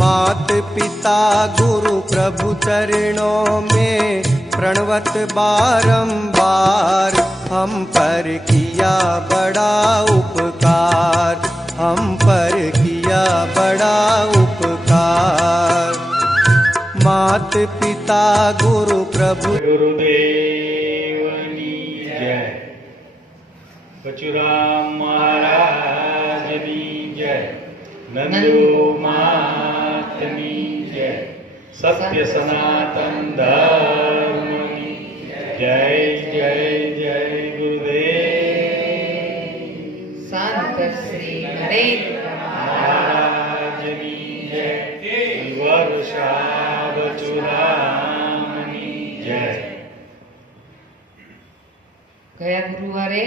मात पिता गुरु प्रभु चरणों में प्रणवत बारंबार, हम पर किया बड़ा उपकार, हम पर किया बड़ा उपकार। मात पिता गुरु प्रभु गुरुदेवनी जय। बचुराम महाराजनी जय। नंदू मातनी जय। सत्य सनातन धर्म की जय जय जय गुरुदेव। संत श्री नरेंद्र महाराजनी जय। वर्षा बचुरामनी जय। ગયા ગુરુવારે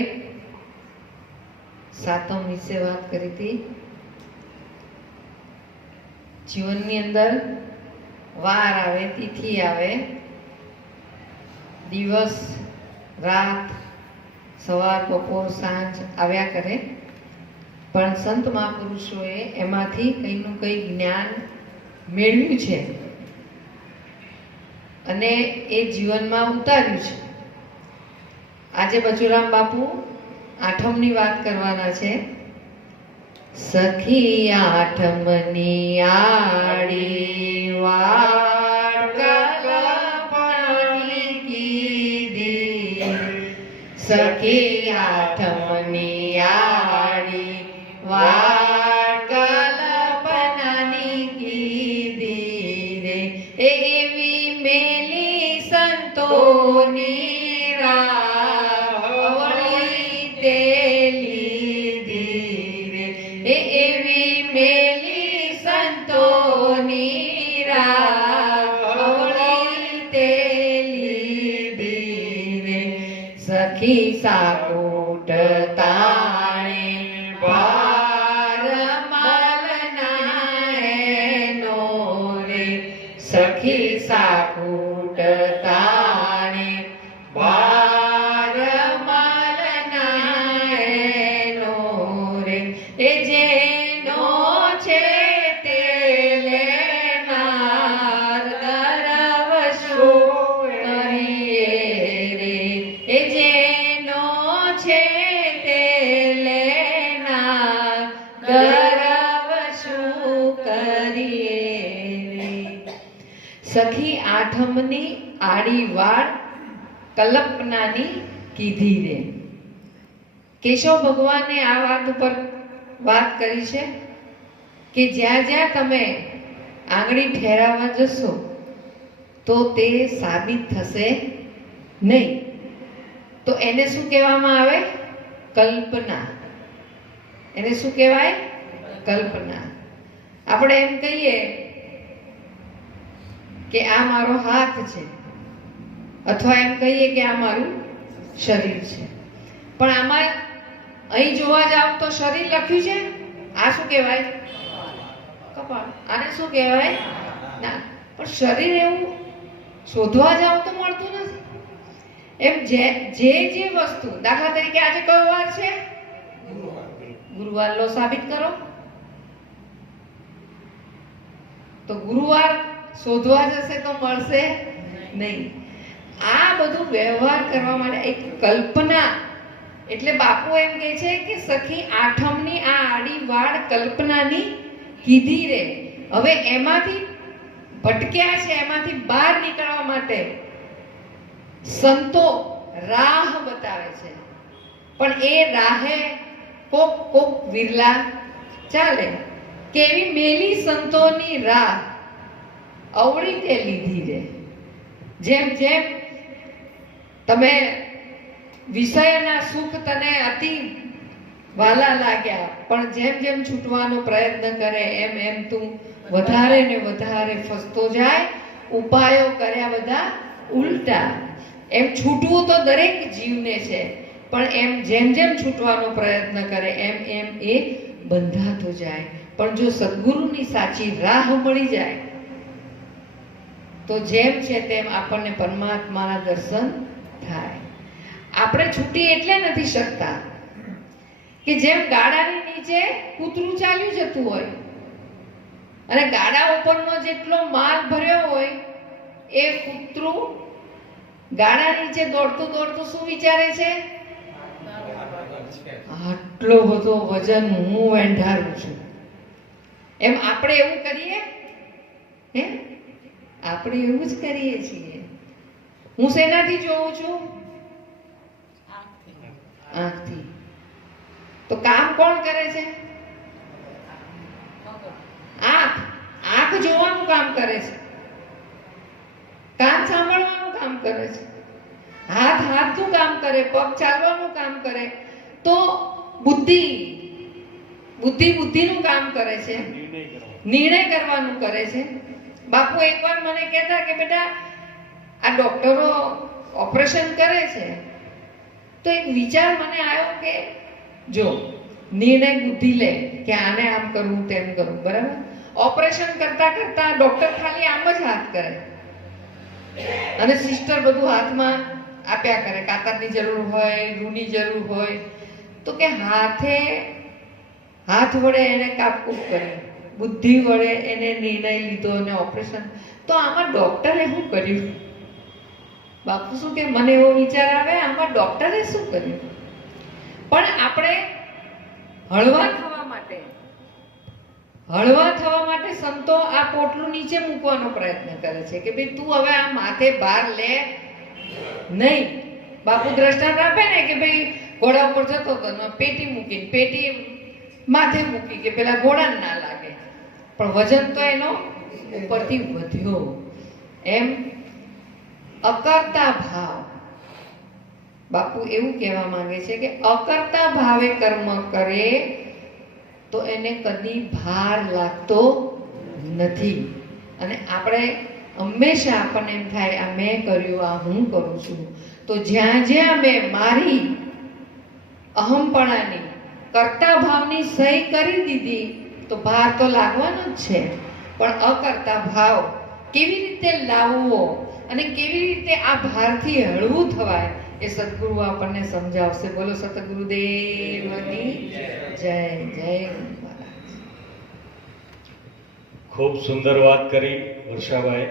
સાતમ વિશે વાત કરી હતી। જીવનની અંદર વાર આવે, તિથિ આવે, દિવસ રાત સવાર બપોર સાંજ આવ્યા કરે, પણ સંત મહાપુરુષોએ એમાંથી કંઈનું કંઈ જ્ઞાન મેળવ્યું છે અને એ જીવનમાં ઉતાર્યું છે। આજે બચુરામ બાપુ આઠમની વાત કરવાના છે। સખી આઠમની આડી વાટ કલ્પનાની કીધી, સખી આઠમની આડી વાટ કલ્પનાની કીધી રે, એવી મેલી સંતોની સખી સાકુટ તાણે વાર મલનાએનો રે, સખી સાકુટ તાણે વાર મલનાએનો રે, એ જેનો છે તે લેનાર દરવશો કરીએ રે, એ જેનો છે તે લેનાર દરવશો કરીએ રે। સખી આઠમની આડી વાળ કલ્પનાની કીધી રે। કેશવ ભગવાને આ વાત ઉપર વાત કરી છે કે જ્યાં જ્યાં તમે આંગળી ઠેરાવવા જશો તો તે સાબિત થશે નહીં, તો એને શું કહેવામાં આવે? કલ્પના। એને શું કહેવાય? કલ્પના। આપણે એમ કહીએ કે આ મારો હાથ છે, અથવા એમ કહીએ કે આ મારું શરીર છે, પણ આમાં અહીં જોવા જાવ તો શરીર લખ્યું છે, આ શું કહેવાય? કપાળ। આને શું કહેવાય? ના, પણ શરીર એવું શોધવા જાવ તો મળતું નથી। એમ જે વસ્તુ, દાખલા તરીકે આજે કયો વાર છે? ગુરુવાર। લો સાબિત કરો તો ગુરુવાર શોધવા જશે તો મળશે નહીં। આ બધું વ્યવહાર કરવા માટે એક કલ્પના, એટલે બાપુ એમ કહે છે કે સખી આઠમની આ આડી વાડ કલ્પનાની કીધી રે। હવે એમાંથી ભટક્યા છે, એમાંથી બહાર નીકળવા માટે સંતો રાહ બતાવે છે, પણ એ રાહે કોક કોક વિરલા ચાલે, કે એવી મેલી સંતોની રાહ અવળી તે લીધી રે। જેમ જેમ તમે વિષયના સુખ તને અતિ વાલા લાગ્યા, પણ જેમ જેમ છૂટવાનો પ્રયત્ન કરે એમ એમ તું વધારે ને વધારે ફસતો જાય, ઉપાયો કર્યા બધા ઉલટા। એમ છૂટવું તો દરેક જીવને છે, પણ એમ જેમ જેમ છૂટવાનો પ્રયત્ન કરે એમ એમ એ બંધાતો જાય। પણ જો સદગુરુની સાચી રાહ મળી જાય તો જેમ છે તેમ આપણને પરમાત્માના દર્શન થાય। આપણે છૂટી એટલે નથી શકતા કે જેમ ગાડાની નીચે કૂતરું ચાલ્યું જતું હોય અને ગાડા ઉપરનો જેટલો માલ ભર્યો હોય એ કૂતરું ગાડા નીચે દોડતું દોડતું શું વિચારે છે? આટલો બધો વજન હું વેંઢારું છું. એમ આપણે એવું કરીએ? હે, આપણે એવું જ કરીએ છીએ. હું શેનાથી જોઉં છું? આંખથી. તો કામ કોણ કરે છે? આંખ. આંખ જોવાનું કામ કરે છે, કાન સાંભળવાનું કામ કરે છે, હાથ હાથનું કામ કરે, પગ ચાલવાનું કામ કરે. તો બુદ્ધિ બુદ્ધિનું કામ કરે છે, નિર્ણય કરવાનું કરે છે. બાપુ એકવાર મને કહેતા કે બેટા આ ડોક્ટરો ઓપરેશન કરે છે તો એક વિચાર મને આવ્યો કે જો નિર્ણય બુદ્ધિ લે કે આને આમ કરવું તેમ કરવું, બરાબર? ઓપરેશન કરતા કરતા ડોક્ટર ખાલી આમ જ હાથ કરે અને સિસ્ટર બધું હાથમાં આપ્યા કરે. કાતરની જરૂર હોય, રૂની જરૂર હોય તો કે હાથ વડે એને કાપકૂપ કરી, બુદ્ધિ વડે એને નિર્ણય લીધો અને ઓપરેશન. તો આમાં ડોક્ટરે શું કર્યું? બાપુ શું કે મને એવો વિચાર આવે આમાં ડોક્ટરે શું કર્યું? પણ આપણે હળવા થવા માટે સંતો આ પોટલું નીચે મૂકવાનો પ્રયત્ન કરે છે કે ભાઈ તું હવે આ માથે ભાર લે નહીં. બાપુ દ્રષ્ટાંત આપે ને કે ભાઈ ઘોડા ઉપર જતો હતો, પેટી મૂકીને પેટી માથે મૂકી કે પેલા ઘોડાને ના લાગે, પણ વજન તો એનો ઉપરથી વધ્યો. એમ અકર્તા ભાવ, બાપુ એવું કહેવા માંગે છે કે અકર્તા ભાવે કર્મ કરે તો એને કદી ભાર લાગતો નથી. અને આપણે હંમેશા આપણને એમ થાય આ મેં કર્યું, આ હું કરું છું. તો જ્યાં જ્યાં મેં મારી અહમપણાની કર્તા ભાવની સહી કરી દીધી તો ભાર તો લાગવાનો જ છે. પણ અકર્તા ભાવ કેવી રીતે લાવવો અને કેવી રીતે આ ભારથી હળવું થવાય એ સદગુરુ આપણને સમજાવશે. બોલો સતગુરુદેવની જય. જય મહારાજ. ખૂબ સુંદર વાત કરી વર્ષાભાઈ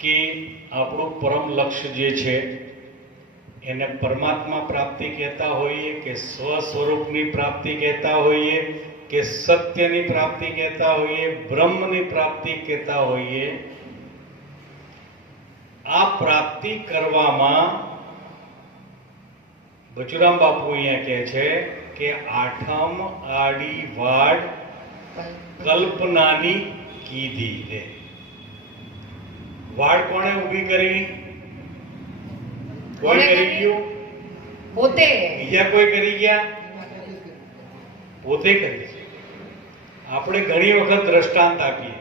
કે આપણું પરમ લક્ષ્ય જે છે એને પરમાત્મા પ્રાપ્તિ કહેતા હોઈએ કે સ્વ સ્વરૂપની પ્રાપ્તિ કહેતા હોઈએ કે સત્યની પ્રાપ્તિ કહેતા હોઈએ, બ્રહ્મની પ્રાપ્તિ કહેતા હોઈએ, આ પ્રાપ્તિ કરવામાં બચુરામ બાપુ અહીંયા કહે છે કે આઠમ આડી વાડ કલ્પનાની કીધી રે. વાડ કોણે ઊભી કરી? કોઈ કરી ગયું? પોતે. બીજા કોઈ કરી ગયા? પોતે કરી છે. આપણે ઘણી વખત દ્રષ્ટાંત આપીએ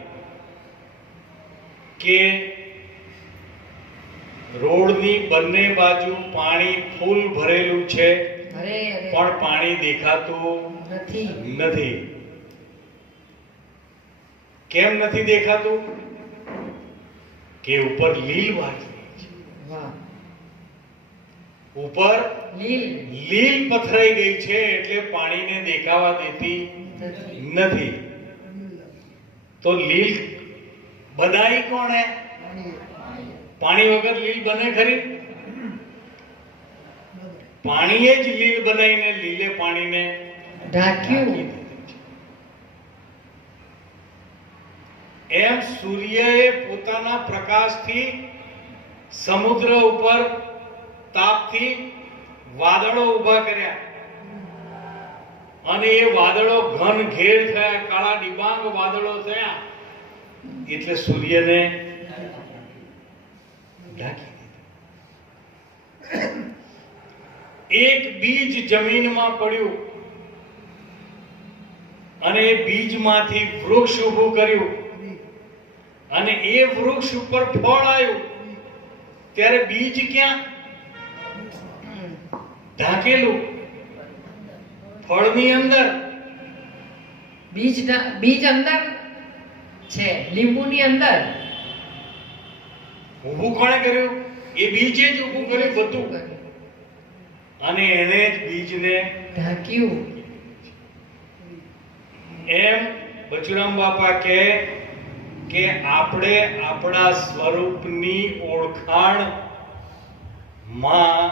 કે રોડની બંને બાજુ પાણી ફૂલ ભરેલું છે પણ પાણી દેખાતું નથી. કેમ નથી દેખાતું? કે ઉપર લીલ વાગી છે, ઉપર લીલ પથરાઈ ગઈ છે એટલે પાણીને દેખાવા દેતી નથી. તો લીલ બનાવી કોણે? પાણી વગર લીલ બને ખરી? પાણીએ જ લીલ બનાવીને લીલે પાણીને ઢાંક્યું. એમ સૂર્યએ પોતાના પ્રકાશથી સમુદ્ર ઉપર તાપથી વાદળો ઉભા કર્યા અને એ વાદળો ઘન ઘેર થયા, કાળા ડિબાંગ વાદળો થયા એટલે સૂર્યને ઢાંકી દીધો. એક બીજ જમીનમાં પડ્યું અને એ બીજમાંથી વૃક્ષ ઊભું કર્યું અને એ વૃક્ષ ઉપર ફળ આવ્યું ત્યારે બીજ ક્યાં? ઢાંકેલું. ફળની અંદર. બીજ અંદર છે, લીંબુની અંદર. ઊભું કોણે કર્યું? એ બીજે જ ઊભું કર્યું બધું અને એને જ બીજને ઢાંક્યું. એમ બચુરામ બાપા કહે કે આપણે આપણા સ્વરૂપની ઓળખાણ માં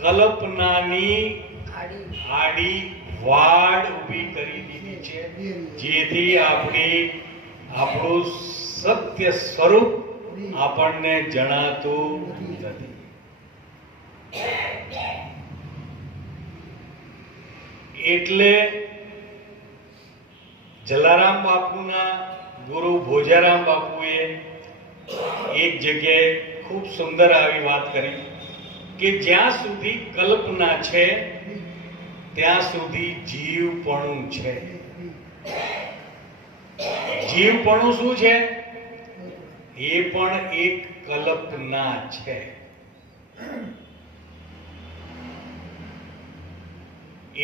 કલ્પનાની આડી વાડ ઊભી કરી દીધી છે, જેથી આપણું સત્ય સ્વરૂપ આપણને જણાતું નથી. એટલે જલારામ બાપુના ગુરુ ભોજારામ બાપુએ એક જગ્યાએ ખૂબ સુંદર આવી વાત કરી કે જ્યાં સુધી કલ્પના છે ત્યાં સુધી જીવપણું છે. જીવપણું શું છે? એ પણ એક કલ્પના છે.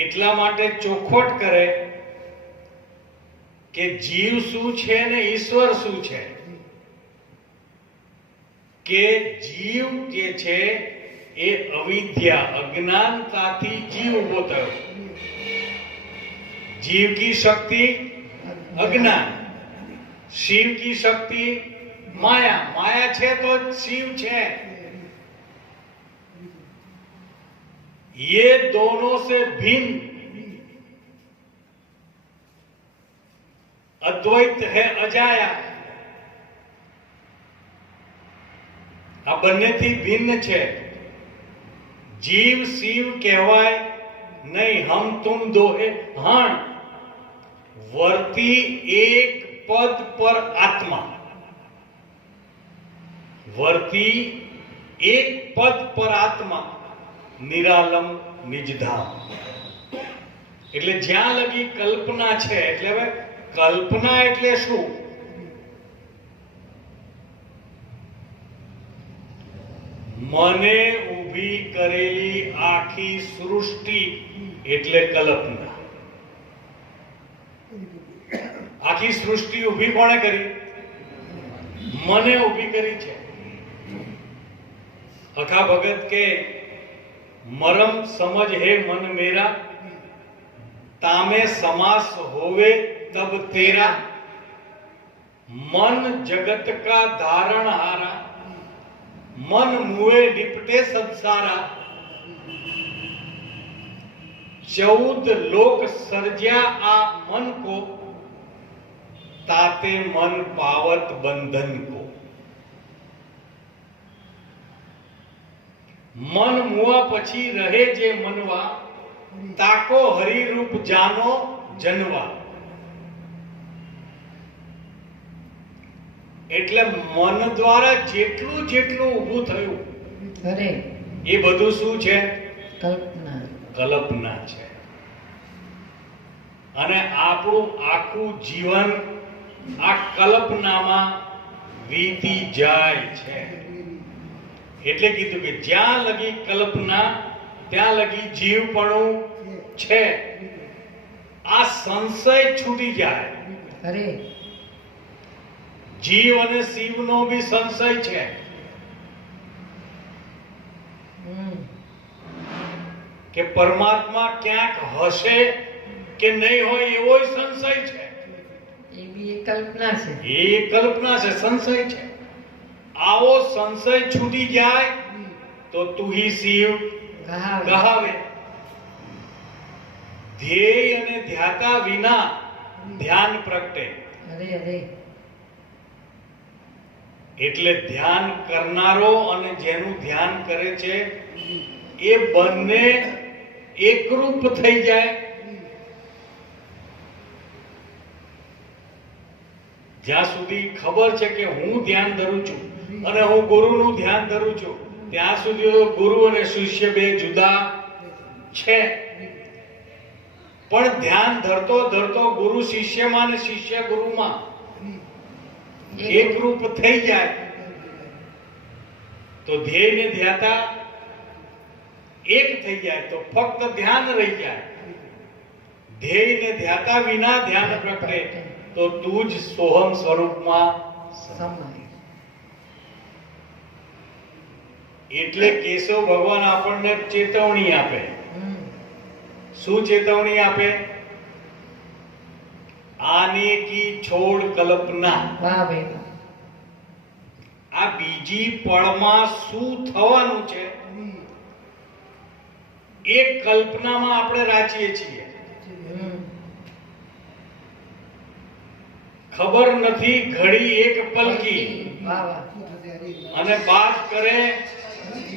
એટલા માટે ચોખવટ કરે કે જીવ શું છે ને ઈશ્વર શું છે. કે જીવ જે છે એ અવિદ્યા અજ્ઞાનતાથી જીવ ઉભો થયો. जीव की शक्ति अज्ञान, शिव की शक्ति माया. माया छे तो शिव छे. ये दोनों से भिन्न अद्वैत है अजाया. आ બંનેથી ભિન્ન છે. જીવ શિવ કહેવાય नहीं, हम तुम दो है हण. वर्ती एक पद पर आत्मा, वर्ती एक पद पर आत्मा, निरालम निजधाम. એટલે જ્યાં લગી કલ્પના છે, એટલે હવે કલ્પના એટલે શું? મને ઊભી કરેલી આખી સૃષ્ટિ એટલે કલ્પના. આખી સૃષ્ટિ ઊભી કોણે કરી? મને ઊભી કરી છે. અખા ભગત કે મરમ સમજ હે મન મેરા, તામે સમાસ હોવે તબ તેરા. મન જગત કા ધારણ હારા, मन मुए निपटे संसारा. 14 लोक सर्ज्या आ मन को, ताते मन पावत बंधन को. मन मुआ पछी रहे जे मनवा, ताको हरि रूप जानो जनवा. એટલે મન દ્વારા જેટલું જેટલું ઊભું થયું એ બધું શું છે? કલ્પના છે. અને આપણું આખું જીવન આ કલ્પનામાં વીતી જાય છે. એટલે કીધું કે જ્યાં લગી કલ્પના ત્યાં લગી જીવપણું છે. આ સંશય છૂટી જાય. जीव અને શિવનો બી સંશય છે. કે પરમાત્મા ક્યાંક હશે કે નહીં હોય એવો સંશય છે. એ બી એક કલ્પના છે. એ કલ્પના છે, સંશય છે. આવો સંશય છૂટી જાય તો તું હી શિવ કહાવે. ધ્યેય અને ધ્યાતા વિના ધ્યાન પ્રગટે. એટલે ધ્યાન કરનારો અને જેનું ધ્યાન કરે છે એ બંને એકરૂપ થઈ જાય. જ્યાં સુધી ખબર છે કે હું ધ્યાન ધરું છું અને હું ગુરુનું ધ્યાન ધરું છું, ત્યાં સુધી ગુરુ અને શિષ્ય બે જુદા છે. પણ ધ્યાન ધરતો ધરતો ગુરુ શિષ્યમાં અને શિષ્ય ગુરુમાં એકરૂપ થઈ જાય તો ધ્યેય ને ધ્યાતા એક થઈ જાય તો ફક્ત ધ્યાન રહી જાય. ધ્યેય ને ધ્યાતા વિના ધ્યાન પ્રગટે તો તું જ સોહમ સ્વરૂપમાં સમાય. એટલે કેશવ ભગવાન આપણને ચેતવણી આપે. શું ચેતવણી આપે? આને કી છોડ કલ્પના. વાહ ભાઈ વાહ. આ બીજી પળમાં શું થવાનું છે એ કલ્પનામાં આપણે રાચીએ છીએ. ખબર નથી ઘડી એક પલકી વાહ વાહ. અને બાત કરે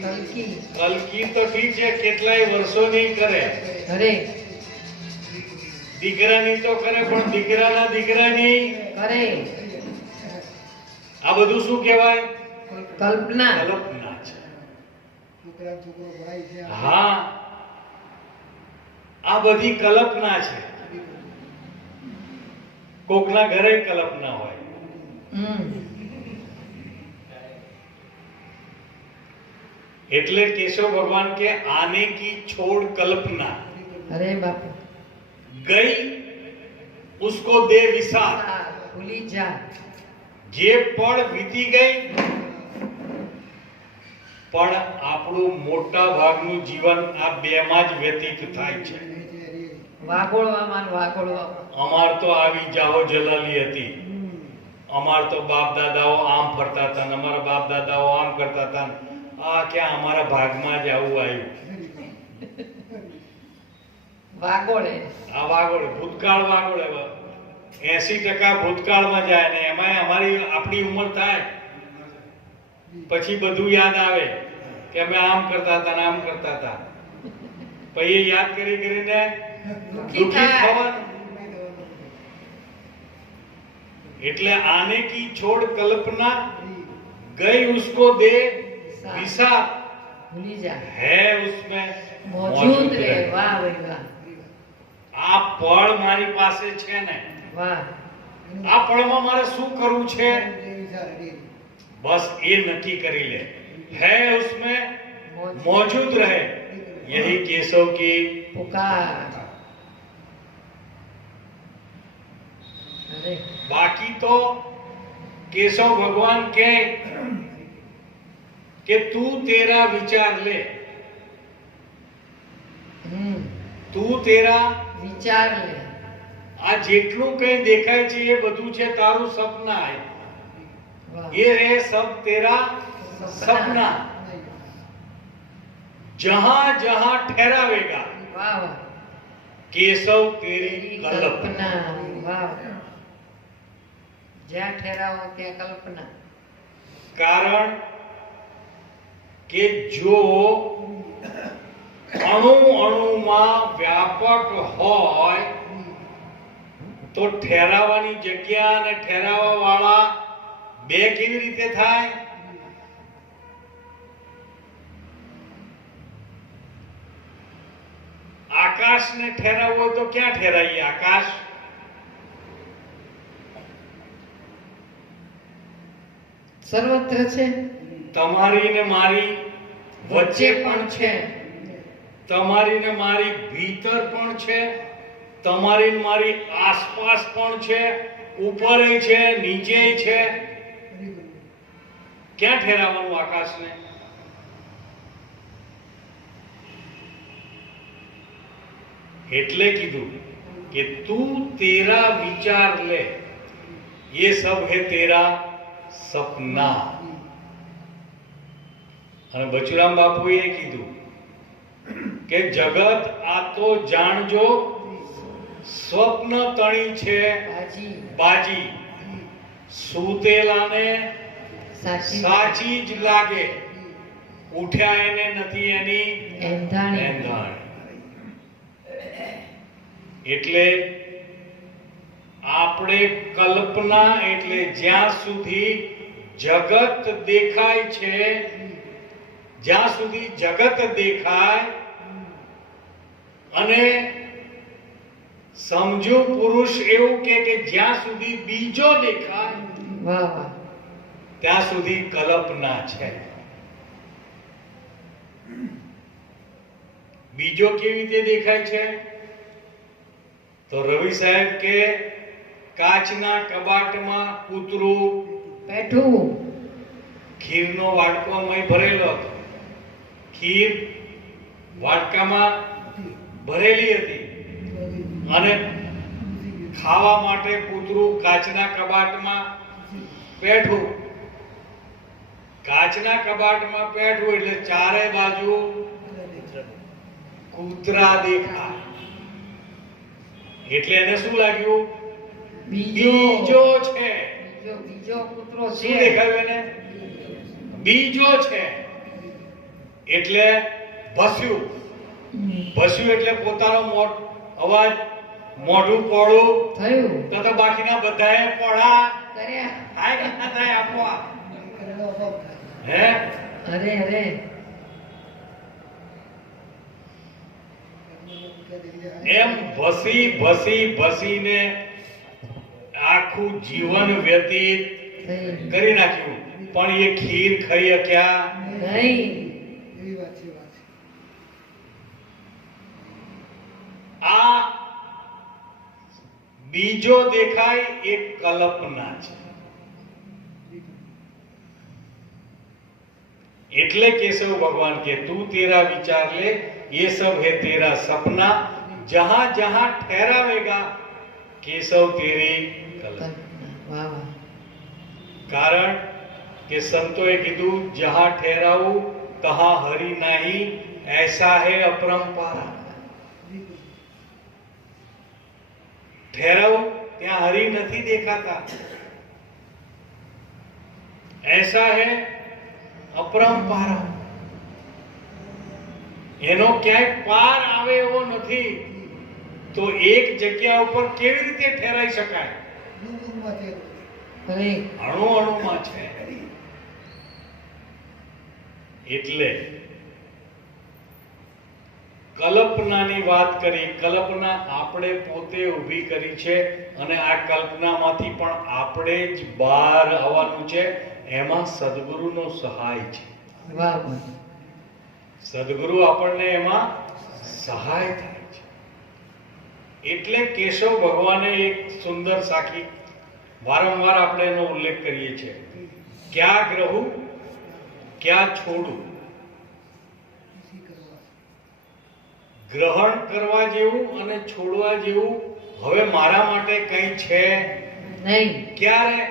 કલકી. પલકી તો ઠીક છે, કેટલાય વર્ષોની કરે. અરે દીકરાની તો કરે, પણ દીકરાના દીકરાની અરે આ બધું શું કહેવાય? કલ્પના. કલ્પના છે. હા, આ બધી કલ્પના છે. કોકના ઘરે કલ્પના હોય. એટલે કેશવ ભગવાન કે આને કી છોડ કલ્પના. અરે બાપુ. ગઈ ઉસકો દે વિસાર. ભૂલી જા. જે પળ વીતી ગઈ, પણ આપણું મોટા ભાગનું જીવન આ બેમાં જ વ્યતીત થાય છે. વાગોળવામાં ને વાગોળવામાં. અમાર તો આવી જાહો જલાલી હતી. અમાર તો બાપ દાદાઓ આમ ફરતા હતા, અમારા બાપ દાદાઓ આમ કરતા હતા. આ ક્યાં અમારા ભાગમાં જ આવું આવ્યું. વાગોળે. આ વાગોળે, ભૂતકાળ વાગોળે. 80% ભૂતકાળમાં જાય ને એમાં આપણી ઉંમર થાય પછી બધું યાદ આવે કે અમે આમ કરતા હતા ને આમ કરતા હતા. પછી એ યાદ કરી કરીને દુઃખી થવાનું. એટલે આને કી છોડ કલ્પના, ગઈ ઉસકો દે વિસાર, ભૂલી જા. है उसमें મોજૂદ રહે. વાહ ભાઈ વાહ. આ પળ મારી પાસે છે ને, વાહ. આ પળમાં મારે શું કરવું છે બસ એ નક્કી કરી લે. है उसमें मौजूद रहे, यही केशव की પુકાર. અરે बाकी तो केशव भगवान के कि तू तेरा विचार ले, તું તેરા વિચાર લે. આ જેટલું કઈ દેખાય છે એ બધું છે તારું સપના. વાહ. ये है सब तेरा सपना. जहां जहां ठहरावेगा વાહ વાહ. केशव तेरी कल्पना. કલ્પના. વાહ. જ્યાં ઠેરાવો ત્યાં કલ્પના. कारण કે જો અણુ અણુમાં વ્યાપક હોય તો ઠેરાવાની જગ્યા અને ઠેરાવા વાળા બે કેવી રીતે થાય? આકાશને ઠેરાવવો હોય તો ક્યાં ઠેરાઈએ? આકાશ સર્વત્ર છે. તમારી ને મારી વચ્ચે પણ છે, તમારી ને મારી ભીતર પણ છે, તમારી ને મારી આસપાસ પણ છે, ઉપરે છે, નીચે છે. ક્યાં ઠેરાવવાનું આકાશને? એટલે કીધું કે તું તેરા વિચાર લે, ये सब है तेरा सपना. અને બચુરામ બાપુએ કીધું કે જગત આ તો જાણજો સ્વપ્ન તણી છે બાજી. બાજી, સૂતેલાને સાચી. સાચી જ લાગે, ઉઠ્યા એને નથી એની એંધાણી. એંધાણી. એટલે આપણે કલ્પના એટલે જ્યાં સુધી જગત દેખાય છે, જ્યાં સુધી જગત દેખાય અને સમજુ પુરુષ એવું કે જ્યાં સુધી બીજો દેખાય વાહ વાહ. ત્યાં સુધી કલ્પના છે. બીજો કેવી રીતે દેખાય છે? તો રવિ સાહેબ કે કાચના કબાટમાં કૂતરું બેઠું. ખીરનો વાડકો અહીં ભરેલો હતો. ખીર વાડકામાં ભરેલી હતી અને ખાવા માટે કૂતરું કાચના કબાટમાં બેઠું. કાચના કબાટમાં બેઠું એટલે ચારે બાજુ કૂતરા દેખાય. એટલે એને શું લાગ્યું? બીજો છે. બીજો કૂતરો શું છે. દેખાયું એને? બીજો છે. એટલે ભસ્યું. ભસ્યું એટલે પોતાનો અવાજ મોઢું પોળું થયું. તો બાકીના બધાએ પોળા કર્યા. થાય કે ના થાય? આપો હે અરે અરે એમ ભસીને આખું જીવન વ્યતીત થઈ કરી નાખ્યું. પણ એ ખીર ખાઈ શક્યા નહીં. આ બીજો દેખાય એ કલ્પના છે. એટલે કેશવ ભગવાન કે તું તેરા વિચાર ले ये सब है तेरा सपना जहां जहां ठहरावेगा केशव तेरी कल्पना. વાહ વાહ. કારણ કે સંતોએ કીધું જહાं ठहराऊं तहां हरि नहीं ऐसा है अपरंपारा. ठहराऊं ત્યાં હરિ નથી દેખાતા. ऐसा है अपरंपारा. એનો ક્યાંય પાર આવે એવો નથી. તો એક જગ્યા ઉપર કેવી રીતે ઠેરાઈ શકાય? અરે અણુ અણુમાં છે. એટલે કલ્પનાની વાત કરી. કલ્પના આપણે પોતે ઊભી કરી છે અને આ કલ્પનામાંથી પણ આપણે જ બહાર આવવાનું છે. એમાં સદગુરુનો સહાય છે. વાહ વાહ. સદગુરુ આપણને એમાં સહાય થાય છે. એટલે કેશવ ભગવાને એક સુંદર સાખી વારંવાર આપણે એનો ઉલ્લેખ કરીએ છીએ. ક્યાં ગ્રહું ક્યાં છોડું. ગ્રહણ કરવા જેવું અને છોડવા જેવું હવે મારા માટે કંઈ છે નહીં. ક્યારે?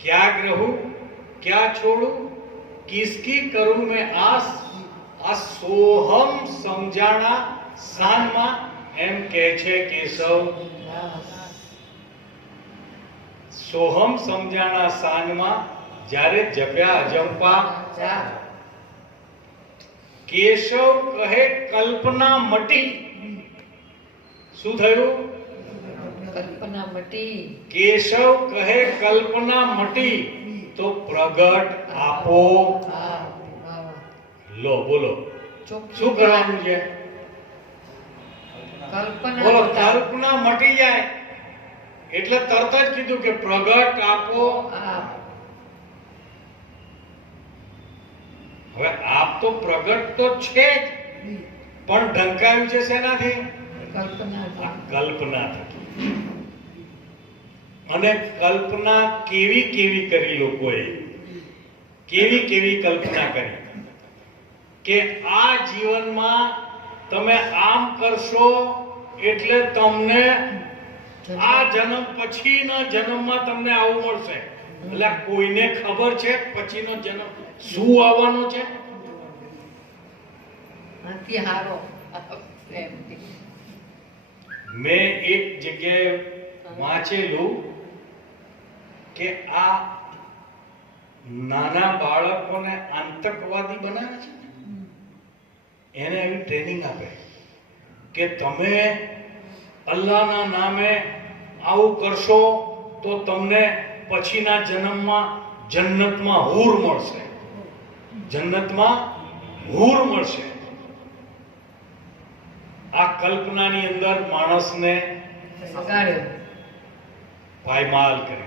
क्या ग्रहूं क्या छोड़ूं किसकी करूं मैं आस. आ सोहम समझाना સાનમાં એમ કહે છે કેશવ. સોહમ સમજાણા સાનમાં જ્યારે જપ્યા અજંપા કેશવ કહે કલ્પના મટી. શું થયું? કલ્પના મટી. કેશવ કહે કલ્પના મટી તો પ્રગટ આપો. વાહ વાહ. લો બોલો શું કરવાનું છે? કલ્પના બોલો બતાવો. કલ્પના મટી જાય એટલે તરત જ કીધું કે પ્રગટ આપો. આપ. હવે આપ તો પ્રગટ તો છે જ પણ ઢંકાયું છે શેનાથી? કલ્પના આ કલ્પના થકી. અને કલ્પના કેવી કેવી કરી લોકોએ. કેવી કેવી કલ્પના કરી કે આ જીવનમાં તમે આમ કરશો એટલે તમને આ જન્મ પછીના જન્મમાં તમને આવું મળશે. એટલે કોઈને ખબર છે પછીનો જન્મ શું આવવાનો છે? આથી હારો. મેં એક જગ્યાએ વાંચેલું કે આ નાના બાળકોને આતંકવાદી બનાવે છે એને એવી ટ્રેનિંગ આપે કે તમે અલ્લાહના નામે આવું કરશો તો તમને પછીના જન્મમાં જન્નતમાં હૂર મળશે. જન્નતમાં હૂર મળશે. આ કલ્પનાની અંદર માણસને સગાડ્યો. પાયમાલ કરે.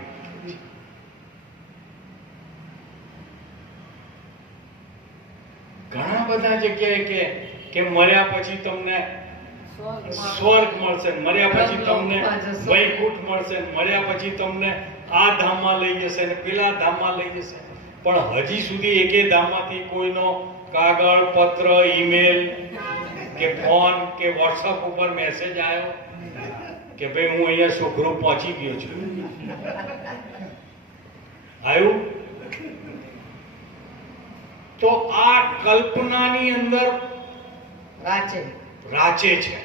ઘણા બધા જગ્યાએ કે મર્યા પછી તમને સ્વર્ગ મળશે, મર્યા પછી તમને વૈકુંઠ મળશે, મર્યા પછી તમને આ ધામમાં લઈ જશે ને પેલા ધામમાં લઈ જશે. પણ હજી સુધી એકે ધામમાંથી કોઈનો કાગળ, પત્ર, ઈમેલ કે ફોન કે વોટ્સઅપ ઉપર મેસેજ આવ્યો કે ભાઈ હું અહીંયા સુખરૂપ પહોંચી ગયો છું. આવ્યું? તો આ કલ્પનાની અંદર રાચે છે.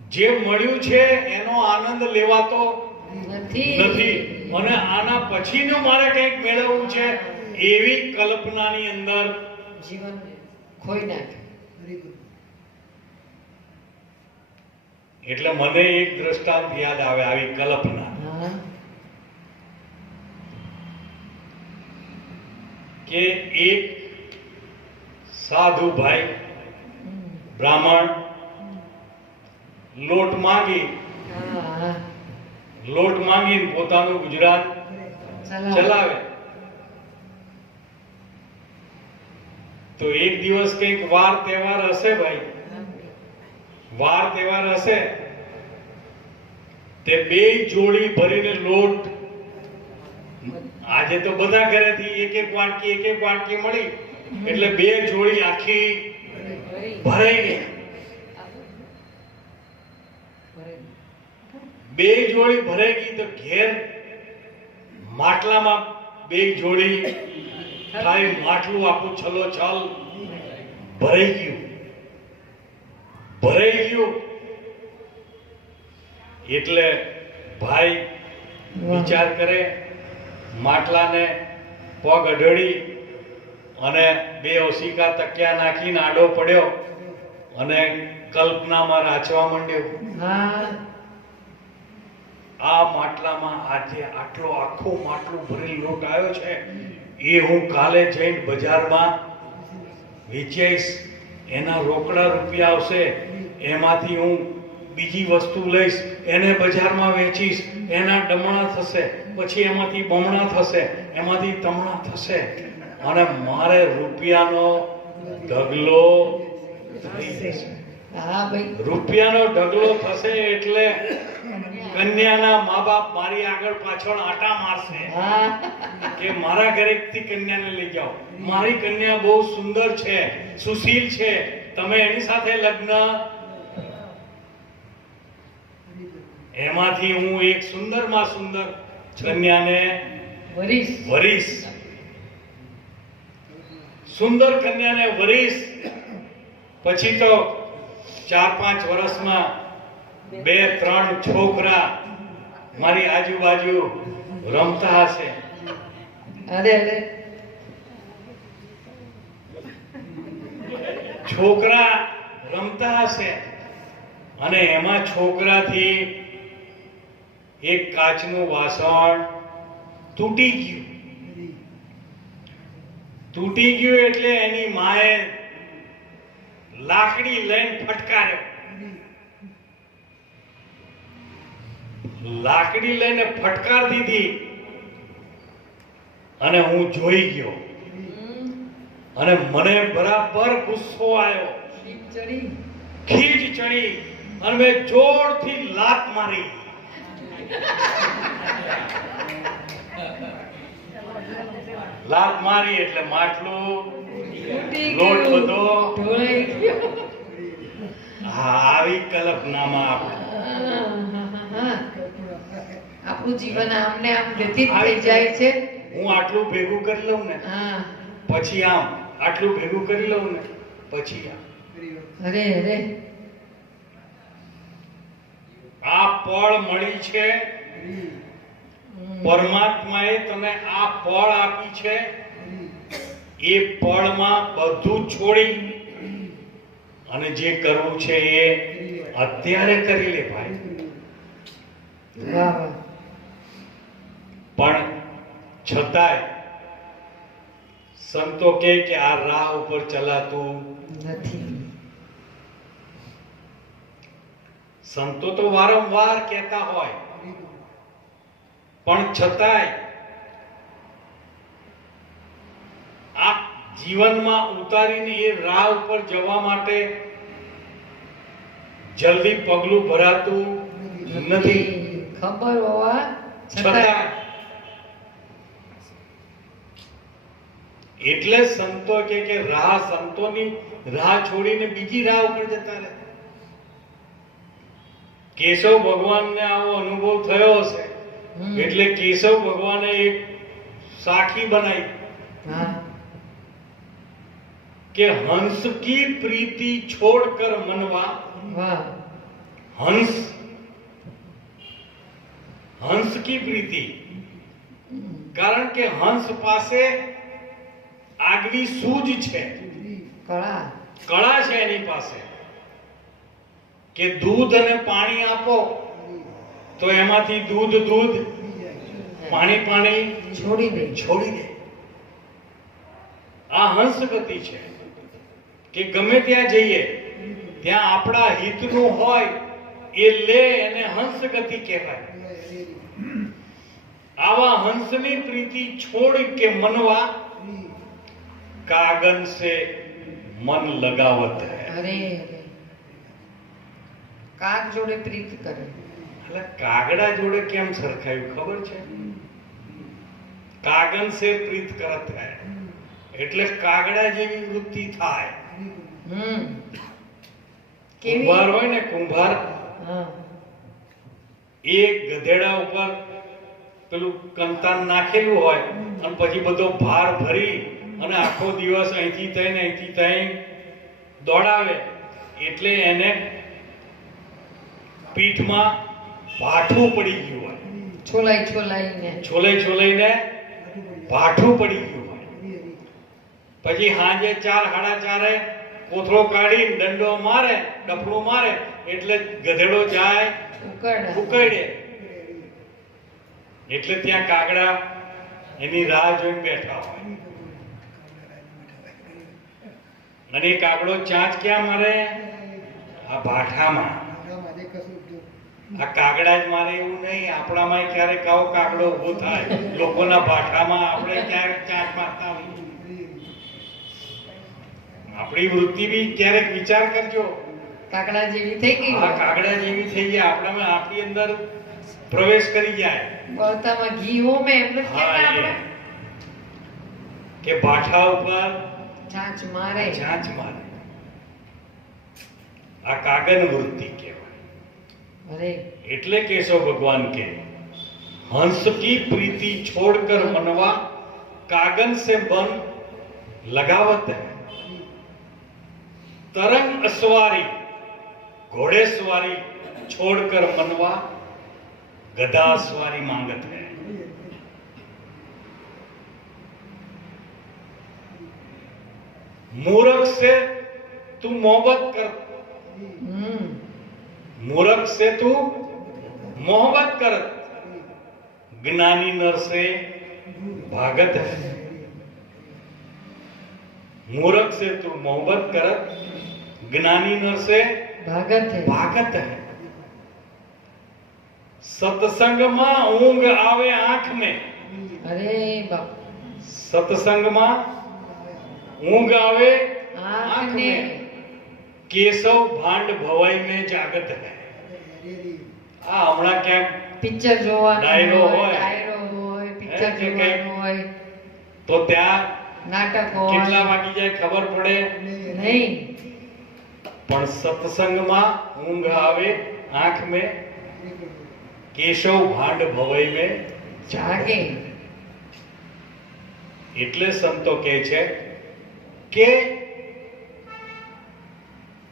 જે મળ્યું છે એનો આનંદ લેવાતો નથી, અને આના પછીનું મારે કંઈક મેળવવું છે એવી કલ્પનાની અંદર જીવન ખોઈ નાખે. એટલે મને એક દ્રષ્ટાંત યાદ આવે આવી કલ્પના, કે એક સાધુ ભાઈ બ્રાહ્મણ લોટ માંગી પોતાનું ગુજરાત ચલાવે. તો એક દિવસ કંઈક વાર તહેવાર હશે ભાઈ, વાર તહેવાર હશે, તે બે જોડી ભરીને લોટ, આજે તો બધા ઘરેથી એક એક વાટકી મળી, એટલે બે જોડી આખી ભરાઈ ગઈ. બે જોડી ભરાઈ ગઈ તો ઘેર માટલામાં બે જોડી ખાલી માટલું આખું છલોછલ ભરાઈ ગયું. એટલે ભાઈ વિચાર કરે, માટલાને પગ અઢળી અને બે ઓશિકા તકિયા નાખીને આડો પડ્યો અને કલ્પનામાં રાચવા માંડ્યો. આ માટલામાં આજે આટલો આખો માટલું ભરેલ લોટ આવ્યો છે, એ હું કાલે જઈને બજારમાં વેચાઈશ, એના રોકડા રૂપિયા આવશે, એમાંથી હું બીજી વસ્તુ લઈશ, એને બજારમાં વેચીશ, એના ડમણા થશે, પછી એમાંથી બમણા થશે, એમાંથી તમણા થશે, અને મારે રૂપિયાનો ઢગલો થઈ જશે. રૂપિયાનો ઢગલો થશે એટલે કન્યાના મા બાપ મારી આગળ પાછળ આટા મારશે કે મારા ઘરેથી કન્યાને લઈ જાઓ, મારી કન્યા બહુ સુંદર છે, સુશીલ છે, તમે એની સાથે લગ્ન. એમાંથી હું એક સુંદરમાં સુંદર કન્યાને વરીશ, સુંદર કન્યાને વરીશ. પછી તો 4-5 વર્ષમાં 2-3 છોકરા મારી આજુબાજુ રમતા હશે. છોકરા રમતા હશે અને એમાં છોકરાથી એક કાચનું વાસણ તૂટી ગયું એટલે એની માએ લાકડી લઈને ફટકાર્યો. લાકડી લઈને ફટકાર દીધી અને હું જોઈ ગયો અને મને બરાબર ગુસ્સો આવ્યો, ખીજ ચડી અને મેં જોરથી લાત મારી. લાત મારી એટલે માટલું લોટ બધો આવી કલ્પનામાં આપણું જીવન આમને આમ વ્યતીત થઈ જાય છે. હું આટલું ભેગું કરી લઉં ને પછી આમ, આટલું ભેગું કરી લઉં ને પછી આમ. અરે આ પળ મળી છે, પરમાત્માએ તને આ પળ આપી છે, એ પળમાં બધું છોડી અને જે કરવું છે એ અત્યારે કરી લે ભાઈ. પણ છતાંય સંતો કહે કે આ રાહ ઉપર ચલાતું નથી. સંતો તો વારંવાર કહેતા હોય, પણ છતાંય આ જીવનમાં ઉતારીને એ રાહ ઉપર જવા માટે જલ્દી પગલું ભરાતું નથી. ખબર હોવા છતાં એટલે સંતો કે રાહ, સંતોની રાહ છોડીને બીજી રાહ ઉપર જતા રહે. કેશવ ભગવાનને આવો અનુભવ થયો હશે એટલે કેશવ ભગવાને એક સાખી બનાવી હા કે હંસ કી પ્રીતિ છોડકર મનવા વાહ હંસ હંસ કી પ્રીતિ કારણ કે હંસ પાસે આગવી સૂઝ છે કળા કળા છે એની પાસે કે દૂધ અને પાણી આપો તો એમાંથી દૂધ પાણી છોડી દે છોડી દે આ હંસ ગતિ છે કે ગમે ત્યાં જઈએ ત્યાં આપણા હિતનું હોય એ લે એને હંસ ગતિ કહેવાય આવા હંસની પ્રીતિ છોડ કે મનવા कागन से मन लगावत है અરે કાગ જોડે પ્રીત કરે એટલે કાગડા જોડે કેમ સરખાયું ખબર છે કાગન સે પ્રીત કરત है એટલે કાગડા જેવી વૃત્તિ થાય કેવી કુંભાર હોય ને કુંભાર હા એ ગધેડા ઉપર પેલું કંતાન નાખેલું હોય અને પછી બધો ભાર ભરી અને આખો દિવસ અહીંથી ત્યાં દોડાવે એટલે એને પીઠમાં ભાઠું પડી ગયું હોય છોલાઈને ભાઠું પડી ગયું હોય પછી સાંજે 4:30 કોથળો કાઢી દંડો મારે ડફડું મારે એટલે ગધેડો જાય ઉકળે એટલે ત્યાં કાગડા એની રાહ જોઈને બેઠા હોય અને કાગડો ચાંચ ક્યાં મારે આ ભાઠામાં આ કાગડા જ મારે એવું નહીં આપણામાં ક્યારેક આવો કાગડો ઉભો થાય લોકોના ભાઠામાં આપણે ક્યારેક ચાંચ મારતા હોઈએ આપણી વૃત્તિ બી ક્યારેક વિચાર કરજો કાગડા જેવી થઈ ગઈ આ કાગડા જેવી થઈ જાય આપણામાં આપણી અંદર પ્રવેશ કરી જાય બળતામાં ઘી હોમે એમ જ કહેવાય આપણે કે ભાઠા ઉપર ચાંચ મારે આ કાગન વૃત્તિ કહેવાય અરે એટલે કેશવ ભગવાન કે हंस की प्रीति छोड़कर मनवा कागन से बन लगावत है तरंग अस्वारी घोड़े सवारी छोड़कर मनवा गधा सवारी मांगत है मूर्ख से तू मोहब्बत कर मूर्ख से तू मोहब्बत कर ज्ञानी नर से भागत है मूर्ख से तू मोहब्बत कर ज्ञानी नर से भागत है सत्संग में ऊंघ आवे आंख में अरे बाप सत्संग में ऊंघ आवे आंख में केशव भांड भवाई में जागत है आ हमणा क्या पिक्चर जोवा डायरो होय पिक्चर जोवा होय तो त्या नाटक होय કેટલા વાગી જાય ખબર પડે નહીં પણ સત્સંગ માં ઊંઘ આવે આંખ में केशव भांड भवाई में जागे એટલે સંતો કહે છે કે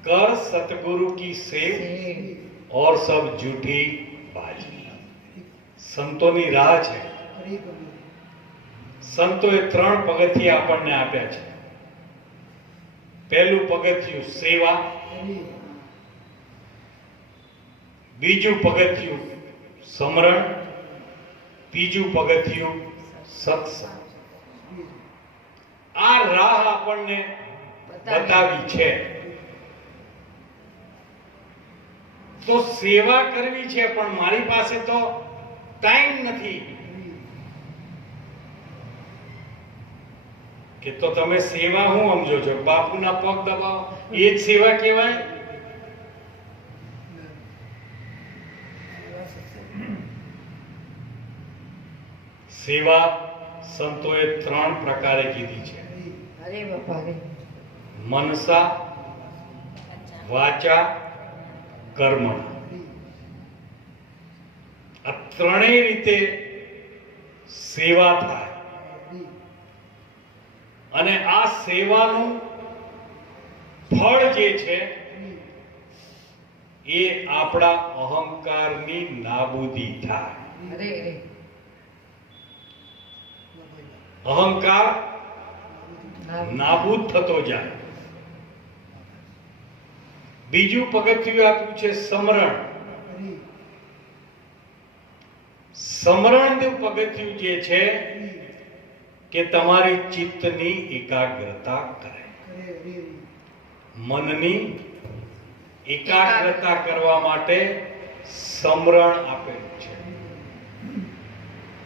कर सतगुरु की सेव और सब झूठी बाजी संतोनी राह है संतोए 3 પગથિયા આપણને આપ્યા છે પહેલું પગથિયું સેવા બીજું પગથિયું સમરણ ત્રીજું પગથિયું સત્સંગ આ રાહ આપણને બતાવી છે तो सेवा करवी छे पण मारी पासे तो टाइम नहीं कि तो तमे सेवा हूँ समझो छो बापूना पग दबाव ये ज सेवा कहेवाय सेवा संतोए 3 प्रकारे कीधी छे अरे बापा रे मनसा वाचा कर्मण આ ત્રણેય રીતે સેવા થાય અને આ સેવાનું ફળ જે છે એ આપણા અહંકારની નાબૂદી થાય. અરે અરે અહંકાર નાબૂદ થતો જાય. બીજું પગથિયું આપ્યું છે સમરણ. સમરણનું પગથિયું જે છે કે તમારી ચિત્તની એકાગ્રતા કરે, મનની એકાગ્રતા કરવા માટે સમરણ આપેલું છે.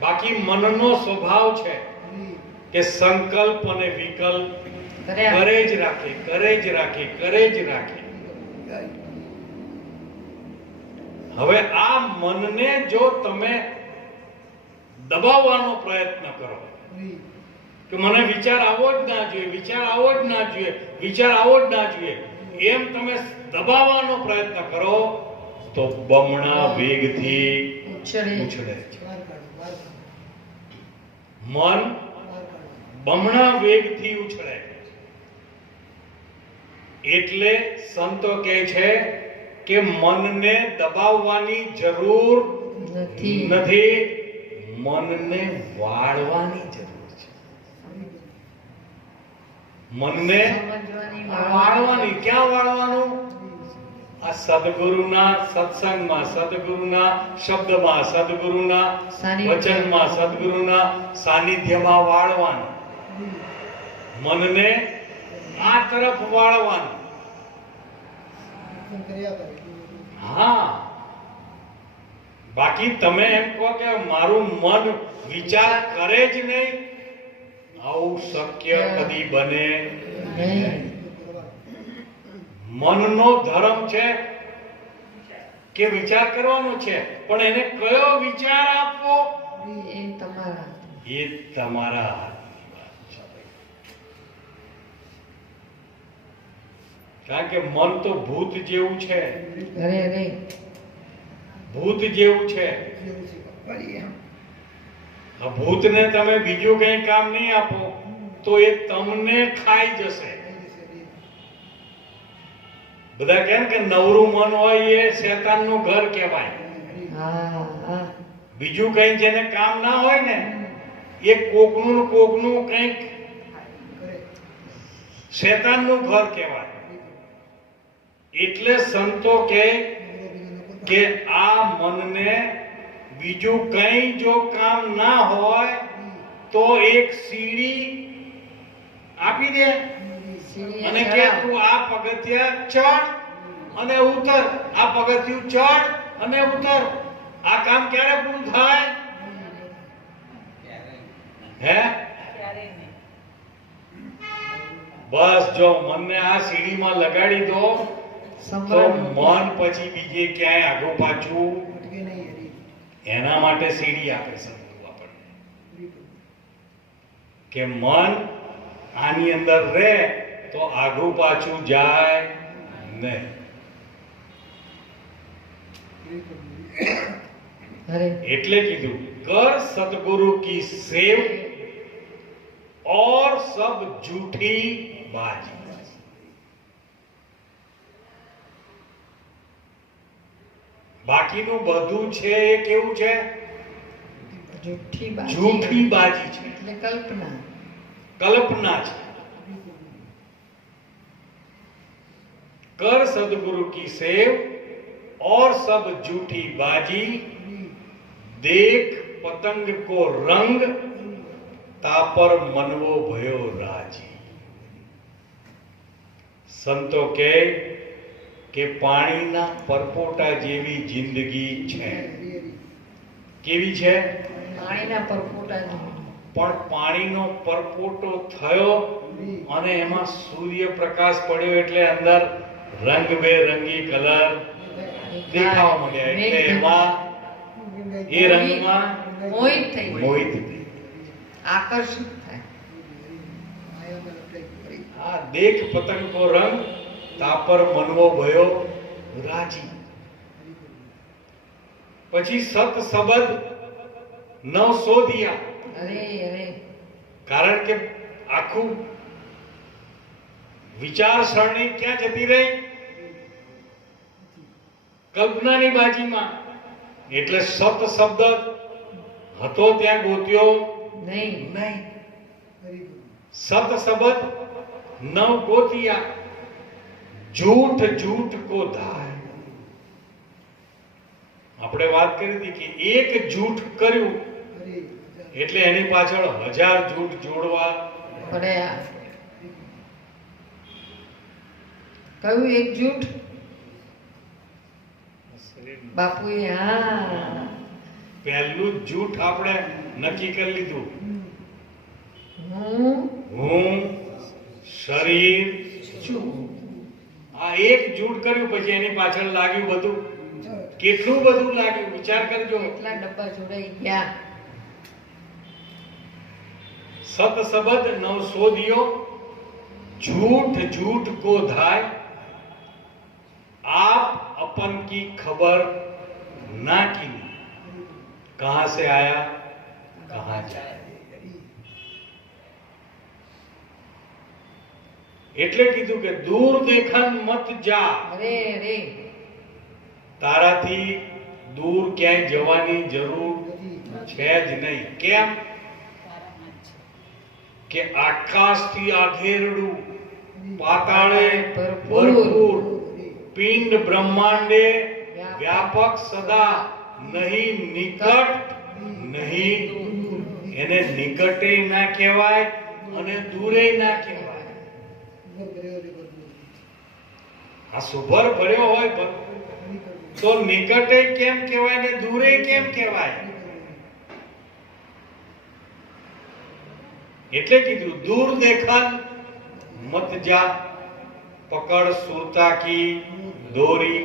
બાકી મનનો સ્વભાવ છે કે સંકલ્પ અને વિકલ્પ કરે જ રાખે, કરે જ રાખે, કરે જ રાખે. હવે આ મનને જો તમે દબાવવાનો પ્રયત્ન કરો કે મને વિચાર આવો જ ના જોઈએ, વિચાર આવો જ ના જોઈએ, વિચાર આવો જ ના જોઈએ, એમ તમે દબાવવાનો પ્રયત્ન કરો તો બમણા વેગથી ઉછળે છે. મન બમણા વેગથી ઉછળે. એટલે સંતો કહે છે કે મનને દબાવવાની જરૂર નથી, મનને વાળવાની જરૂર છે. મનને વાળવાની. ક્યાં વાળવાનું? આ સદગુરુના સત્સંગમાં, સદગુરુના શબ્દમાં, સદગુરુના વચનમાં, સદગુરુના સાનિધ્યમાં વાળવાનું. મનને આ તરફ વાળવાનું. હા, બાકી તમે એમ કહો કે મારું મન વિચાર કરે જ નહીં, આવું શક્ય કદી બને નહીં. મનનો ધર્મ છે કે વિચાર કરવાનો છે, પણ એને કયો વિચાર આપવો એ તમારા હાથની વાત છે. કારણ કે મન તો ભૂત જેવું છે, ભૂત જેવું છે. ભૂતને તમે બીજું કઈ કામ નહીં આપો તો એ તમને ખાઈ જશે. બધા કહે કે નવરું મન હોય એ શેતાનનું ઘર કહેવાય. બીજું કઈ જેને કામ ના હોય ને એ કોકનું કંઈક શેતાનનું ઘર કહેવાય. એટલે સંતો કહે કે આ મનને બીજું કઈ જો કામ ના હોય તો એક સીડી આપી દે અને કે તું આ પગથિયા ચડ અને ઉતર, આ પગથિયું ચડ અને ઉતર. આ કામ ક્યારે પૂરું થાય? હે? બસ જો મનને આ સીડીમાં લગાડી દો તો મન પછી બીજે ક્યાંય આગળ પાછું એના માટે સીડી આપે છે આપણને કે મન આની અંદર રહે તો આગળ પાછું જાય નહીં. એટલે કીધું कर सतगुरु की सेव और सब झूठी बाजी. બાકીનું બધું છે એ કેવું છે? झूठी बाजी છે, એટલે કલ્પના છે. कर सदगुरु की सेव और सब झूठी बाजी, देख पतंग को रंग, तापर मनवो भयो राजी. संतो કહે કે પાણીના પરપોટા જેવી જિંદગી છે. કેવી છે? પાણીના પરપોટા. પણ પાણીનો પરપોટો થયો અને એમાં સૂર્યપ્રકાશ પડ્યો એટલે અંદર રંગબેરંગી કલર દેખાવા મળ્યા. એટલે એમાં એ રંગમાં મોહિત થઈ, આકર્ષિત થાય. આ દેખ પતંગ કો રંગ, તાપર મનવો ભયો રાજી. પછી સત શબ્દ નવ શોધ્યા. અરે અરે કારણ કે આખું વિચારસરણી ક્યાં જતી રહી? કલ્પનાની બાજીમાં. એટલે સત શબ્દ હતો ત્યાં ગોત્યો નહીં. સત શબ્દ નવ ગોતિયા. झूठ झूठ को धाय. આપણે વાત કરી હતી કે એક જૂઠ કર્યું એટલે એની પાછળ 1000 જૂઠ જોડવા પડે. કયું એક જૂઠ બાપુએ? હા, પહેલું જૂઠ આપણે નક્કી કરી લીધું. હું શરીર છું. આ એક જૂઠ કર્યું પછી એની પાછળ લાગ્યું બધું. કેટલું બધું લાગ્યું વિચાર કરજો. કેટલા ડબ્બા જોડાઈ ગયા. सत शब्द नव सोधियो. झूठ झूठ को धाय. आप अपन की खबर ना की. कहां से आया कहां जाए. એટલે કીધું કે દૂર દેખન મત જા. અરે અરે તારાથી દૂર ક્યાંય જવાની જરૂર છે જ નહીં. કેમ કે આકાશથી આઘેરડું, પાતાળે ભરપૂર, પિંડ બ્રહ્માંડે વ્યાપક, સદા નહીં નિકટ નહીં. એને નિકટે ના કહેવાય અને દૂરે ના કહેવાય. આ સુભર ભર્યો હોય તો નિકટે કેમ કહેવાય ને દૂરે કેમ કહેવાય? એટલે કીધું દૂર દેખન મત જા. પકડ સુરતા की डोरी.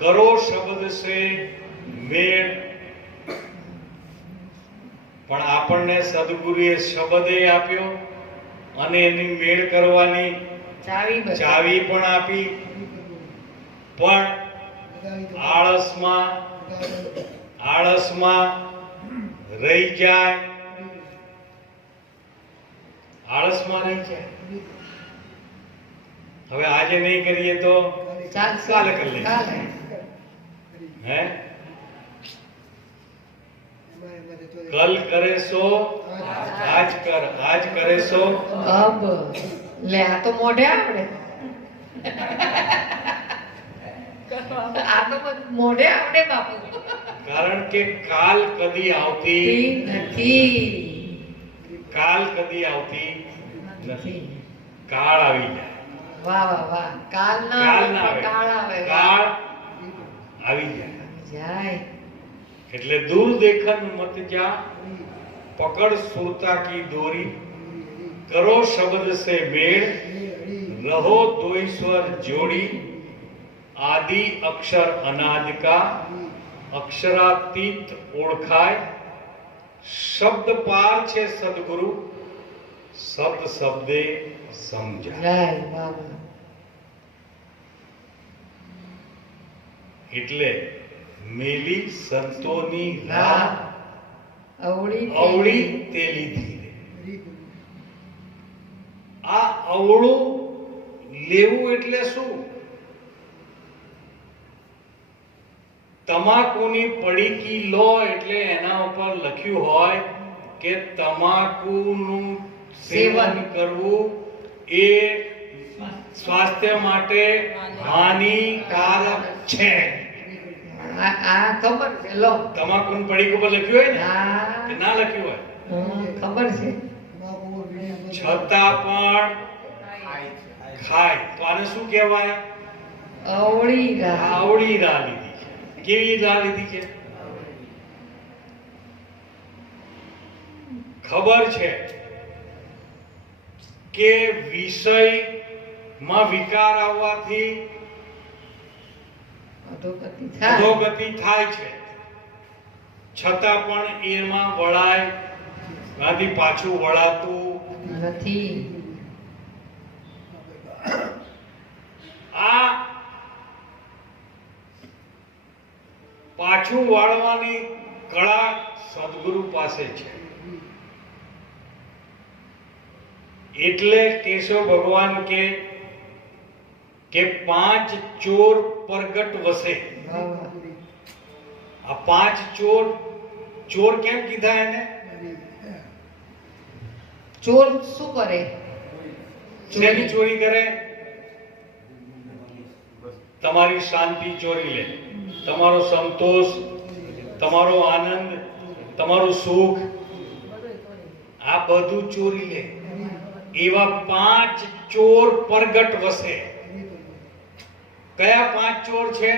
करो शब्द से मेल. પણ આપણને સદગુરુએ શબ્દ આપ્યો અને એની મેળ કરવાની ચાવી પણ આપી. પણ આળસમાં રહી જાય. આળસમાં રહી જાય. હવે આજે નહીં કરીએ તો કાલે કરી લઈશું. હે કલ કરે સો આજ કર, આજ કરે સો અબ. લે આ તો મોઢે આવડે. આ તો મોઢે આવડે બાપુ. કારણ કે કાલ કદી આવતી નથી. કાલ કદી આવતી નથી. કાળ આવી જાય. વાહ વાહ વાહ. કાલ ના આવે, કાળ આવે. કાળ આવી જાય. એટલે દૂર દેખન મત જા. પકડ સુરતા की डोरी. करो शब्द से मेल. रहो दो ईश्वर जोड़ी. आदि अक्षर अनाद का. अक्षरातीत ओळखाय. शब्द पार છે સદગુરુ. શબ્દ શબ્દે સમજાય. એટલે મેલી સંતોની રાહ અવળી તે લીધી. આ અવળું લેવું એટલે શું? તમાકુની પડીકી લો એટલે એના ઉપર લખ્યું હોય કે તમાકુનું સેવન કરવું એ સ્વાસ્થ્ય માટે હાનિકારક છે. આ ખબર છે. લો તમાકુની પડીકી ઉપર લખ્યું હોય ને કે ના લખ્યું હોય ખબર છે, છતાં પણ ખાય તો આને શું કહેવાય? અવળી રાહ. આવડી રાહ લીધી છે. કેવી રાહ લીધી છે? ખબર છે કે વિષયમાં વિકાર આવવાથી અધોગતિ થાય છે, છતાં પણ એમાં વળાય આથી પાછું વળાતું નથી. આ પાછું વાળવાની કળા સદગુરુ પાસે છે. એટલે કેશવ ભગવાન કે 5 ચોર પરગટ વસે. આ 5 ચોર કેમ કીધા એને? ચોર શું કરે? શેની ચોરી કરે? તમારી શાંતિ ચોરી લે, તમારો સંતોષ, તમારો આનંદ, તમારું સુખ, આ બધું ચોરી લે. એવા 5 ચોર પરગટ વસે. કયા 5 ચોર છે?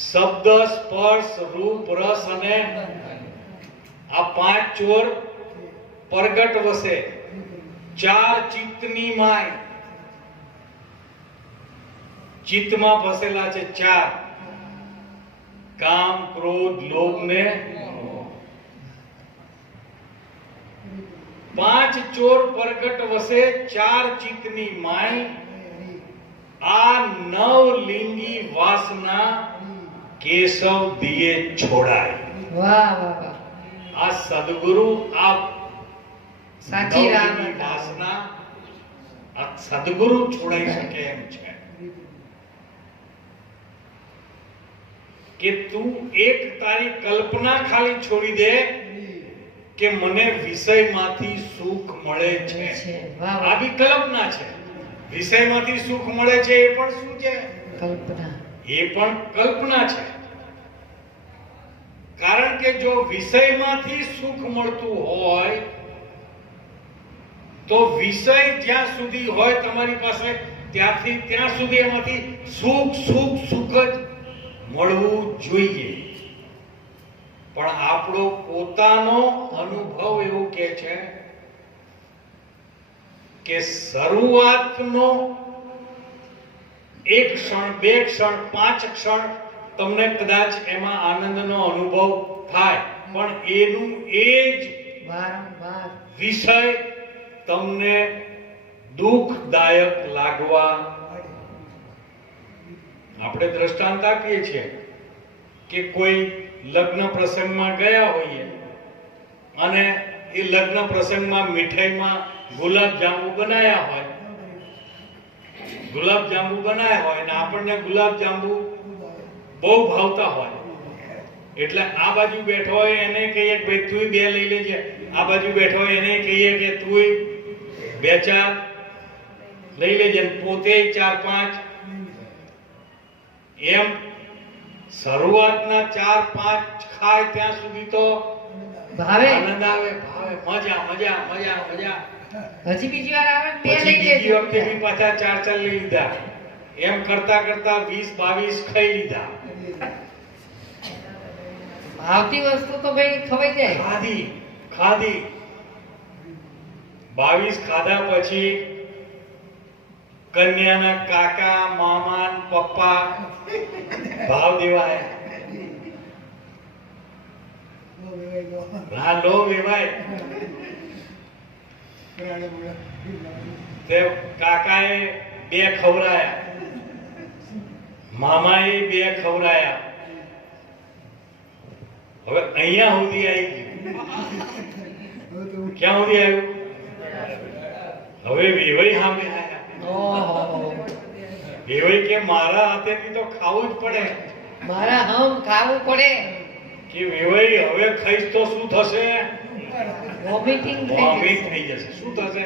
શબ્દ, સ્પર્શ, રૂપ, રસ અને આ 5 ચોર પરગટ વસે. 4 ચિત્તની માય. ચિત્તમાં ફસેલા છે 4: કામ, ક્રોધ, લોભ ને મોહ. 5 ચોર પરગટ વસે, 4 ચિત્તની માય. આ 9 લિંગી વાસના કેશવ દિયે છોડાય. વાહ વાહ વાહ. આ સદગુરુ આ સાચી નવલિંગી વાસના આ સદગુરુ છોડાઈ શકે એમ છે. કે તું એક તારી કલ્પના ખાલી છોડી દે કે મને વિષયમાંથી સુખ મળે છે. આ બી કલ્પના છે. વિષયમાંથી સુખ મળે છે એ પણ શું છે? કલ્પના. એ પણ કલ્પના છે. કારણ કે જો વિષયમાંથી સુખ મળતું હોય તો વિષય જ્યાં સુધી હોય તમારી પાસે ત્યાંથી ત્યાં સુધી એમાંથી સુખ સુખ સુખ જ મળવું જોઈએ. પણ આપણો પોતાનો અનુભવ એવું કહે છે કે શરૂઆતનો 1 ક્ષણ, 2 ક્ષણ, 5 ક્ષણ તમને કદાચ એમાં આનંદનો અનુભવ થાય, પણ એનું એ જ વારંવાર વિષય તમને દુઃખદાયક લાગવા. આપણે દ્રષ્ટાંત આપીએ છીએ કે કોઈ લગ્ન પ્રસંગમાં ગયા હોઈએ અને એ લગ્ન પ્રસંગમાં મીઠાઈમાં ગુલાબજાંબુ બનાવ્યા હોય ને આપણને ગુલાબજાંબુ બહુ ભાવતા હોય, એટલે આ બાજુ બેઠો હોય એને કહીએ કે ભાઈ તું 2 લઈ લેજે, આ બાજુ બેઠો હોય એને કહીએ કે તું 2-4 લઈ લેજે, પોતે 4-5. એમ શરૂઆતના 4-5 ખાય ત્યાં સુધી તો ભાવે, આનંદ આવે, મજા મજા મજા મજા. હજી બીજી વાર આવે 2 પછી લઈ બીજી લેજો. વખતે બી પાછા 4 લઈ લીધા. એમ કરતા કરતા 20-22 ખાઈ લીધા. ભાવતી વસ્તુ તો ભાઈ ખવાઈ જાય. ખાધી 22 ખાધા પછી કન્યાના કાકા, મામા, પપ્પા ભાવ દેવાય. લો વેવાય. તે કાકાએ 2 ખવરાયા, મામાએ 2 ખવરાયા. હવે અહીંયા સુધી આવી ગયું. ક્યાં સુધી આવ્યું? હવે વેવાઈ સામે આવ્યા. ઓહો, વેવાઈ કે મારા હાથેથી તો ખાવું જ પડે. મારા ખાવું પડે. કે વેવાઈ હવે ખાઈશ તો શું થશે? વોમિટિંગ વોમિટ થઈ જશે. શું થશે?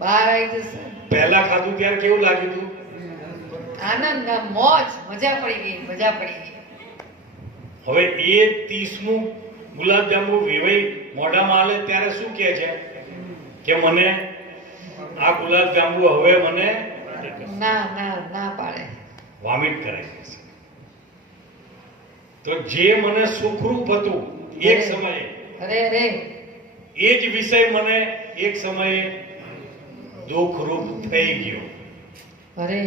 બહાર આવી જશે. પહેલા ખાધું ત્યારે કેવું લાગ્યું હતું? આનંદ, મોજ, મજા પડી ગઈ. હવે એ 30મું ગુલાબજાંબુ વેવાઈ મોઢામાં આલે ત્યારે શું કહે છે કે મને આ ગુલાબજાંબુ હવે મને ના પાડે, વોમિટ કરાઈ જશે. તો જે મને સુખરૂપ હતું એક સમયે, અરે એ જ વિષય મને એક સમયે દુઃખરૂપ થઈ ગયો. અરે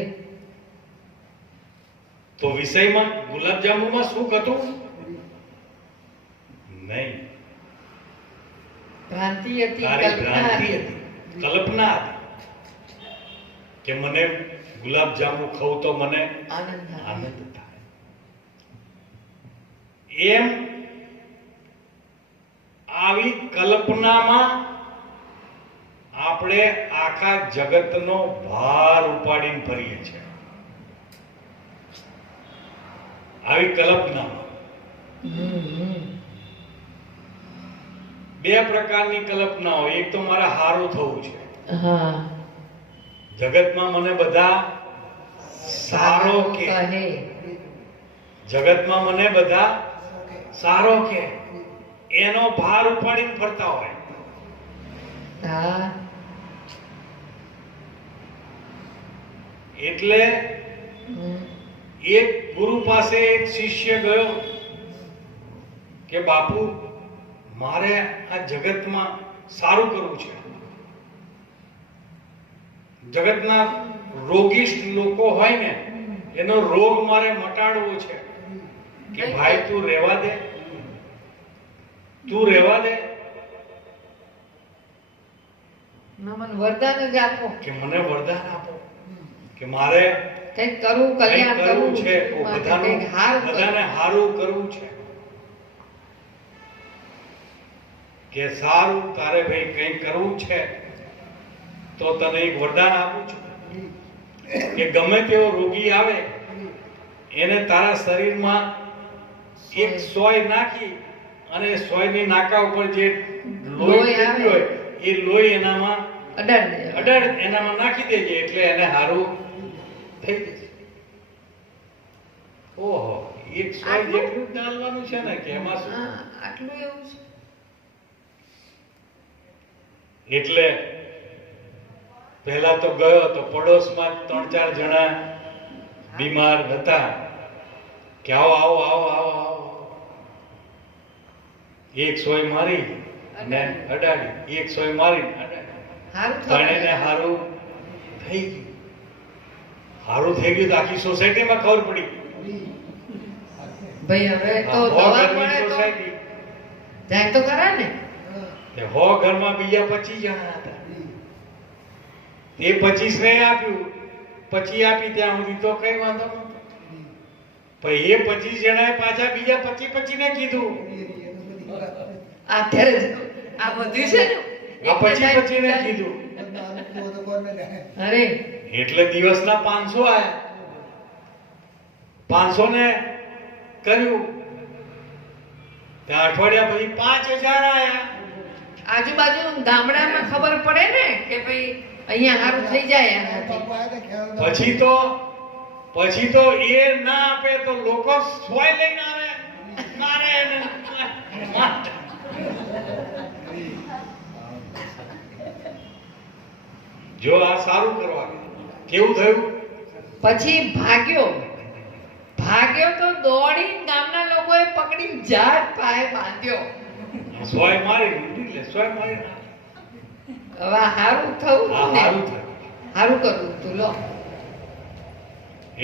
તો વિષયમાં ગુલાબજાંબુમાં સુખ હતું નહીં. ભ્રાંતિ હતી, તારી ભ્રાંતિ હતી, કલ્પના હતી કે મને ગુલાબજાંબુ ખાઉં તો મને આનંદ આનંદ થાય. એમ આવી કલ્પનામાં આપણે આખા જગતનો ભાર ઉપાડીને ફરીએ છીએ. આવી કલ્પનામાં બે પ્રકારની કલ્પના હોય. એક તો મારે હારું થવું છે. જગતમાં મને બધા સારો કે, જગતમાં મને બધા સારો કે, એનો ભાર ઉપાડીને ફરતા હોય. એટલે એક ગુરુ પાસે એક શિષ્ય ગયો કે બાપુ, મારે આ જગતમાં સારું કરવું છે. જગતના રોગિષ્ટ લોકો હોય ને, એનો રોગ મારે મટાડવો છે. કે ભાઈ તું રહેવા દે, તું રહેવા દે, મને વરદાન જ આપો, કે મને વરદાન આપો કે મારે કંઈક કરવું, કલ્યાણ કરવું છે, બધાને હારું કરવું છે. કે સારું, તારે ભાઈ કંઈક કરવું છે તો તને એક વરદાન આપું છું કે ગમે તેવો રોગી આવે એને તારા શરીરમાં એક સોય નાખી અને સોયની નાકા ઉપર જે લોહી નીકળ્યું હોય એ લોહી એનામાં અડાડ એનામાં નાખી દેજે, એટલે એને હારું થઈ જશે. ઓહો, એક સોય જેટલું જ ડાલવાનું છે ને, કે એમાં શું આટલું એવું છે. એટલે પહેલા તો ગયો તો પડોશમાં 3-4 જણા બીમાર હતા કે આવો આવો આવો આવો આવો. એક સોય મારી ને અડાડી, એક સોય મારી પણ એને હારું થઈ ગયું. હારું થઈ ગયું તો આખી સોસાયટીમાં ખબર પડી. ભાઈ હવે તો દવા પડે તો જાય તો ખરા ને. 100 ઘરમાં બીજા 25 જણા હતા. એ 25 ને આપ્યું, 25 આપી ત્યાં સુધી તો કઈ વાંધો નતો. પણ એ 25 જણાએ પાછા બીજા 25 ને કીધું. અત્યારે આ બધું છે ને, આ 25 ને કીધું. અરે એટલે દિવસના 500 આયા. 500 ને કર્યું ત્યાં અઠવાડિયા પછી 5000 આયા. આજુબાજુ ગામડામાં ખબર પડે ને કે ભાઈ અહીંયા સારું થઈ જાય એનાથી. પછી તો એ ના આપે તો લોકો સોય લઈને આવે, મારે એને જો આ સારું કરવાનું. કેવું થયું? પછી ભાગ્યો તો દોડી ગામના લોકોએ પકડી જાત પાયે બાંધ્યો. સોય મારી લે, સોય મારી. હવે હારું થવું ને, હારું કરવું તું લો.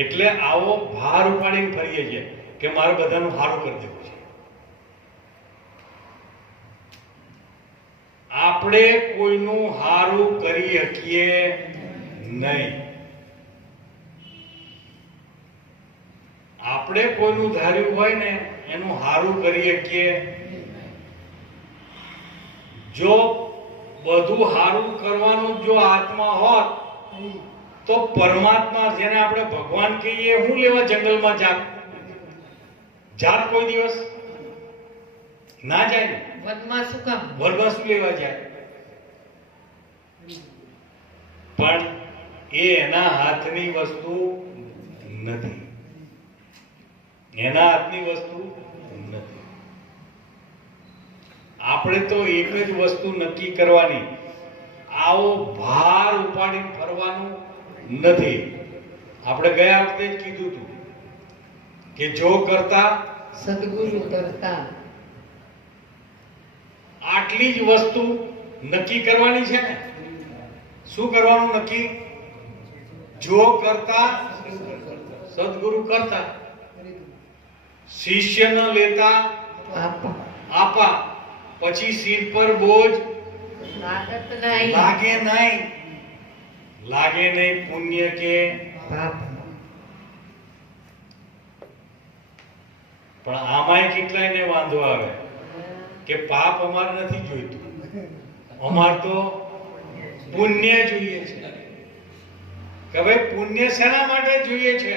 એટલે આવો ભાર ઉપાડીને ફરીએ છીએ કે મારે બધાનું હારું કરી દેવું છે. આપણે કોઈનું હારું કરી શકીએ નહીં. આપણે કોઈનું ધાર્યું હોય ને એનું હારું કરી શકીએ. જો બધું હારું કરવાનું જો આત્મા હોત તો પરમાત્મા, જેને આપણે ભગવાન કહીએ, હું લેવા જંગલમાં જાત કોઈ દિવસ ના જાય ને. વનમાં શું કામ? વનમાં શું લેવા જાય? પણ એ એના હાથની વસ્તુ નથી. એના હાથની વસ્તુ નથી. આપણે તો એક જ વસ્તુ નક્કી કરવાની, આવો ભાર ઉપાડીને ફરવાનું નથી. આપણે ગયા વખતે જ કીધું હતું કે જો કરતા સદગુરુ કરતા. આટલી જ વસ્તુ નક્કી કરવાની છે ને. શું કરવાનું નક્કી? જો કરતા સદગુરુ કરતા, શિષ્ય ન લેતા આપા, પછી સિર પર બોજ લાગે નહીં પુણ્ય કે પાપ. પણ આમાંય કેટલાયને વાંધો આવે કે પાપ અમારે નથી જોઈતું, અમાર તો પુણ્ય જોઈએ છે. કે ભાઈ પુણ્ય શેના માટે જોઈએ છે?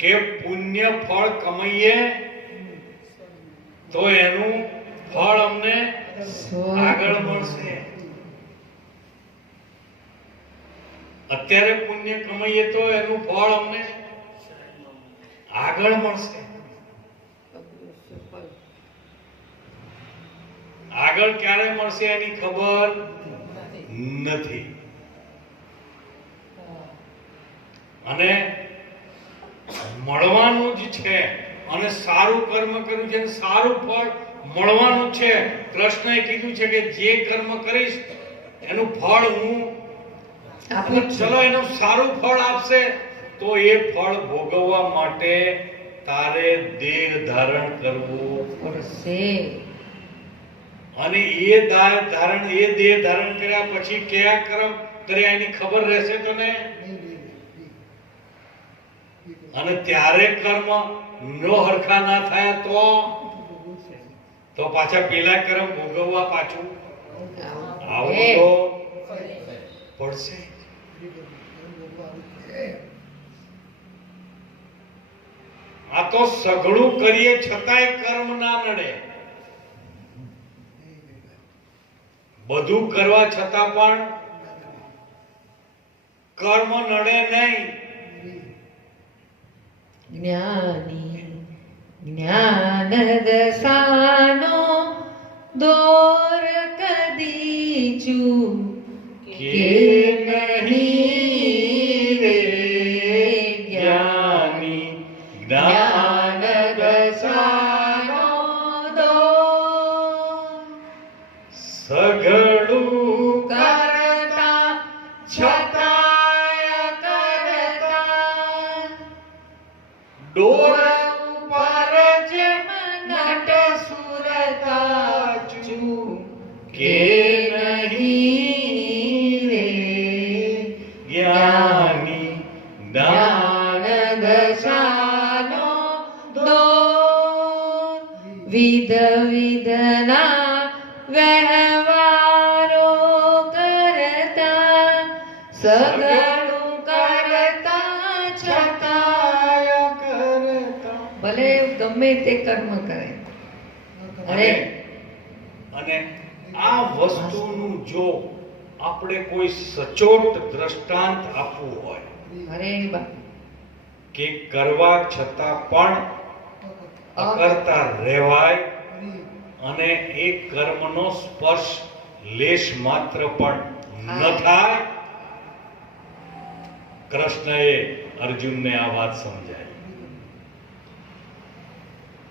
કે પુણ્ય ફળ કમાઈએ તો એનું ફળ અમને આગળ મળશે. અત્યારે પુણ્ય કમાઈએ તો એનું ફળ અમને આગળ મળશે. આગળ ક્યારે મળશે એની ખબર નથી. અને મળવાનું જ છે, અને સારું કર્મ કર્યું છે, સારું ફળ મળવાનું છે. કૃષ્ણએ કીધું છે કે જે કર્મ કરીશ એનું ફળ હું ચલો એનું સારું ફળ આપશે, તો એ ફળ ભોગવવા માટે તારે દેહ ધારણ કરવું પડશે. અને એ દેહ ધારણ કર્યા પછી કયા કર્મ કર્યા એની ખબર રહેશે તને. અને ત્યારે કર્મ નો હરખા ના થાય તો પાછા પેલા કર્મ ભોગવવા પાછું આવું તો પડશે. આ તો સઘળું કરીએ છતાંય કર્મ ના નડે. બધું કરવા છતાં પણ કર્મ નડે નહીં. જ્ઞાની જ્ઞાન દશાનો દોર કદી ચૂકે નહીં રે. જ્ઞાની જ્ઞાન દશાનો દોર સઘળું કરતા છતાંય કરતા ડોર ઉપર જેમ નટ સુરતા ચૂકે નહીં રે. જ્ઞાની જ્ઞાન દશાનો દોર વિધ વિધના વ્યવહારો કરતા સગળું કરતા છતાંય કરતા. ભલે ગમે તે કર્મ કરે. અને આ વસ્તુનું જો આપણે કોઈ સચોટ દ્રષ્ટાંત આપવું હોય અરે બા કે કરવા છતાં પણ અકર્તા રહેવાય અને એ કર્મનો સ્પર્શ લેશ માત્ર પણ ન થાય. કૃષ્ણએ અર્જુનને આ વાત સમજાવી.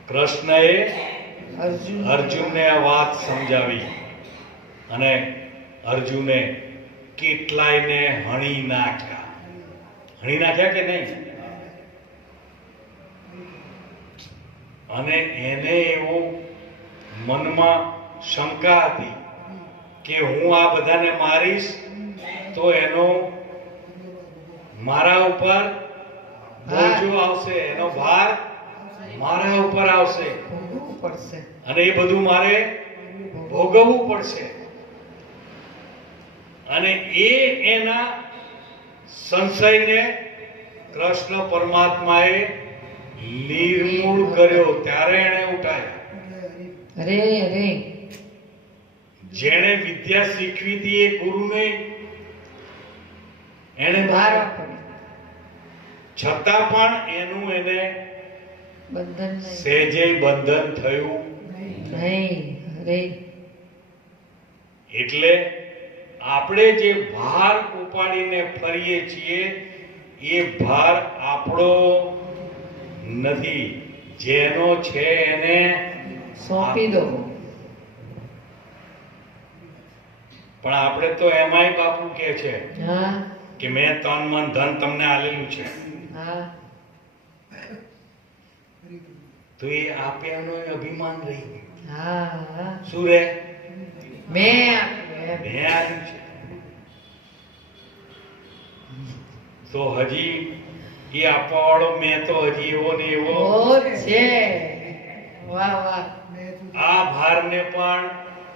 કૃષ્ણએ અર્જુનને આ વાત સમજાવી અને અર્જુને કેટલાયને હણી નાખ્યા. હણી નાખ્યા કે નહીં? અને એને એવું મનમાં શંકા હતી કે હું આ બધાને મારીશ તો એનો મારા ઉપર બોજો આવશે, એનો ભાર મારા ઉપર આવશે અને એ બધું મારે ભોગવવું પડશે. અને એના સંશયને કૃષ્ણ પરમાત્માએ નિર્મૂળ કર્યો. ત્યારે એને ઉઠાયા. અરે અરે જેણે વિદ્યા શીખવી હતી એ ગુરુને એને બહાર છતાં પણ એનું એને બંધન સહેજે બંધન થયું નહીં. અરે એટલે આપણે જે ભાર ઉપાડીને ફરીએ છીએ એ ભાર આપણો નથી. જેનો છે એને સોંપી દો. પણ આપણે તો એમાંય બાપુ કે છે હા કે મેં તન મન ધન તમને આલેલું છે, હા તો એ આપ્યાનો અભિમાન રહી ગયું. હા શું રે? મેં મેં આપ્યું છે. તો હજી એ આપવા વાળો મેં તો હજી એવો ને એવો ઓ છે. વાહ વાહ. આ ભારને પણ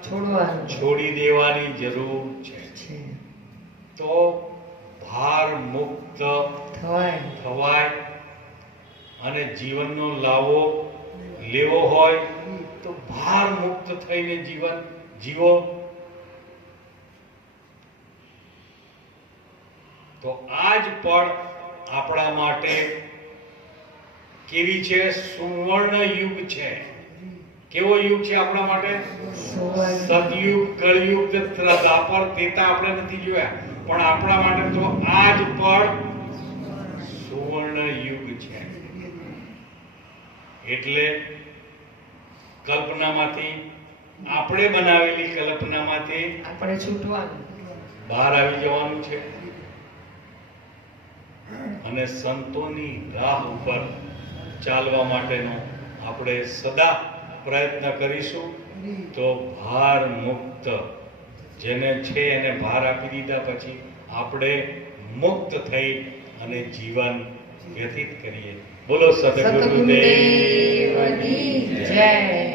છોડવાનું છોડી દેવાની જરૂર છે. છે. તો ભાર મુક્ત થવાય. થવાય અને જીવનનો લાવો લેવો હોય તો ભાર મુક્ત થઈને જીવન જીવો. તો આજ પણ આપણા માટે કેવી છે? સુવર્ણ યુગ છે. કેવો યુગ છે આપણા માટે? સુવર્ણ. સતયુગ, કળયુગ, દ્વાપર, ત્રેતા આપણે નથી જોયા, પણ આપણા માટે તો આજ પણ સુવર્ણ યુગ છે. એટલે કલ્પનામાંથી, આપણે બનાવેલી કલ્પનામાંથી આપણે છૂટવાનું. બહાર આવી જવાનું છે અને સંતોની રાહ ઉપર ચાલવા માટેનો આપણે સદા પ્રયત્ન કરીશું. તો ભાર મુક્ત જેને છે એને ભાર આપી દીધા પછી આપણે મુક્ત થઈ અને જીવન વ્યતીત કરીએ. બોલો સદગુરુદેવ. સતગુરુદેવની જય.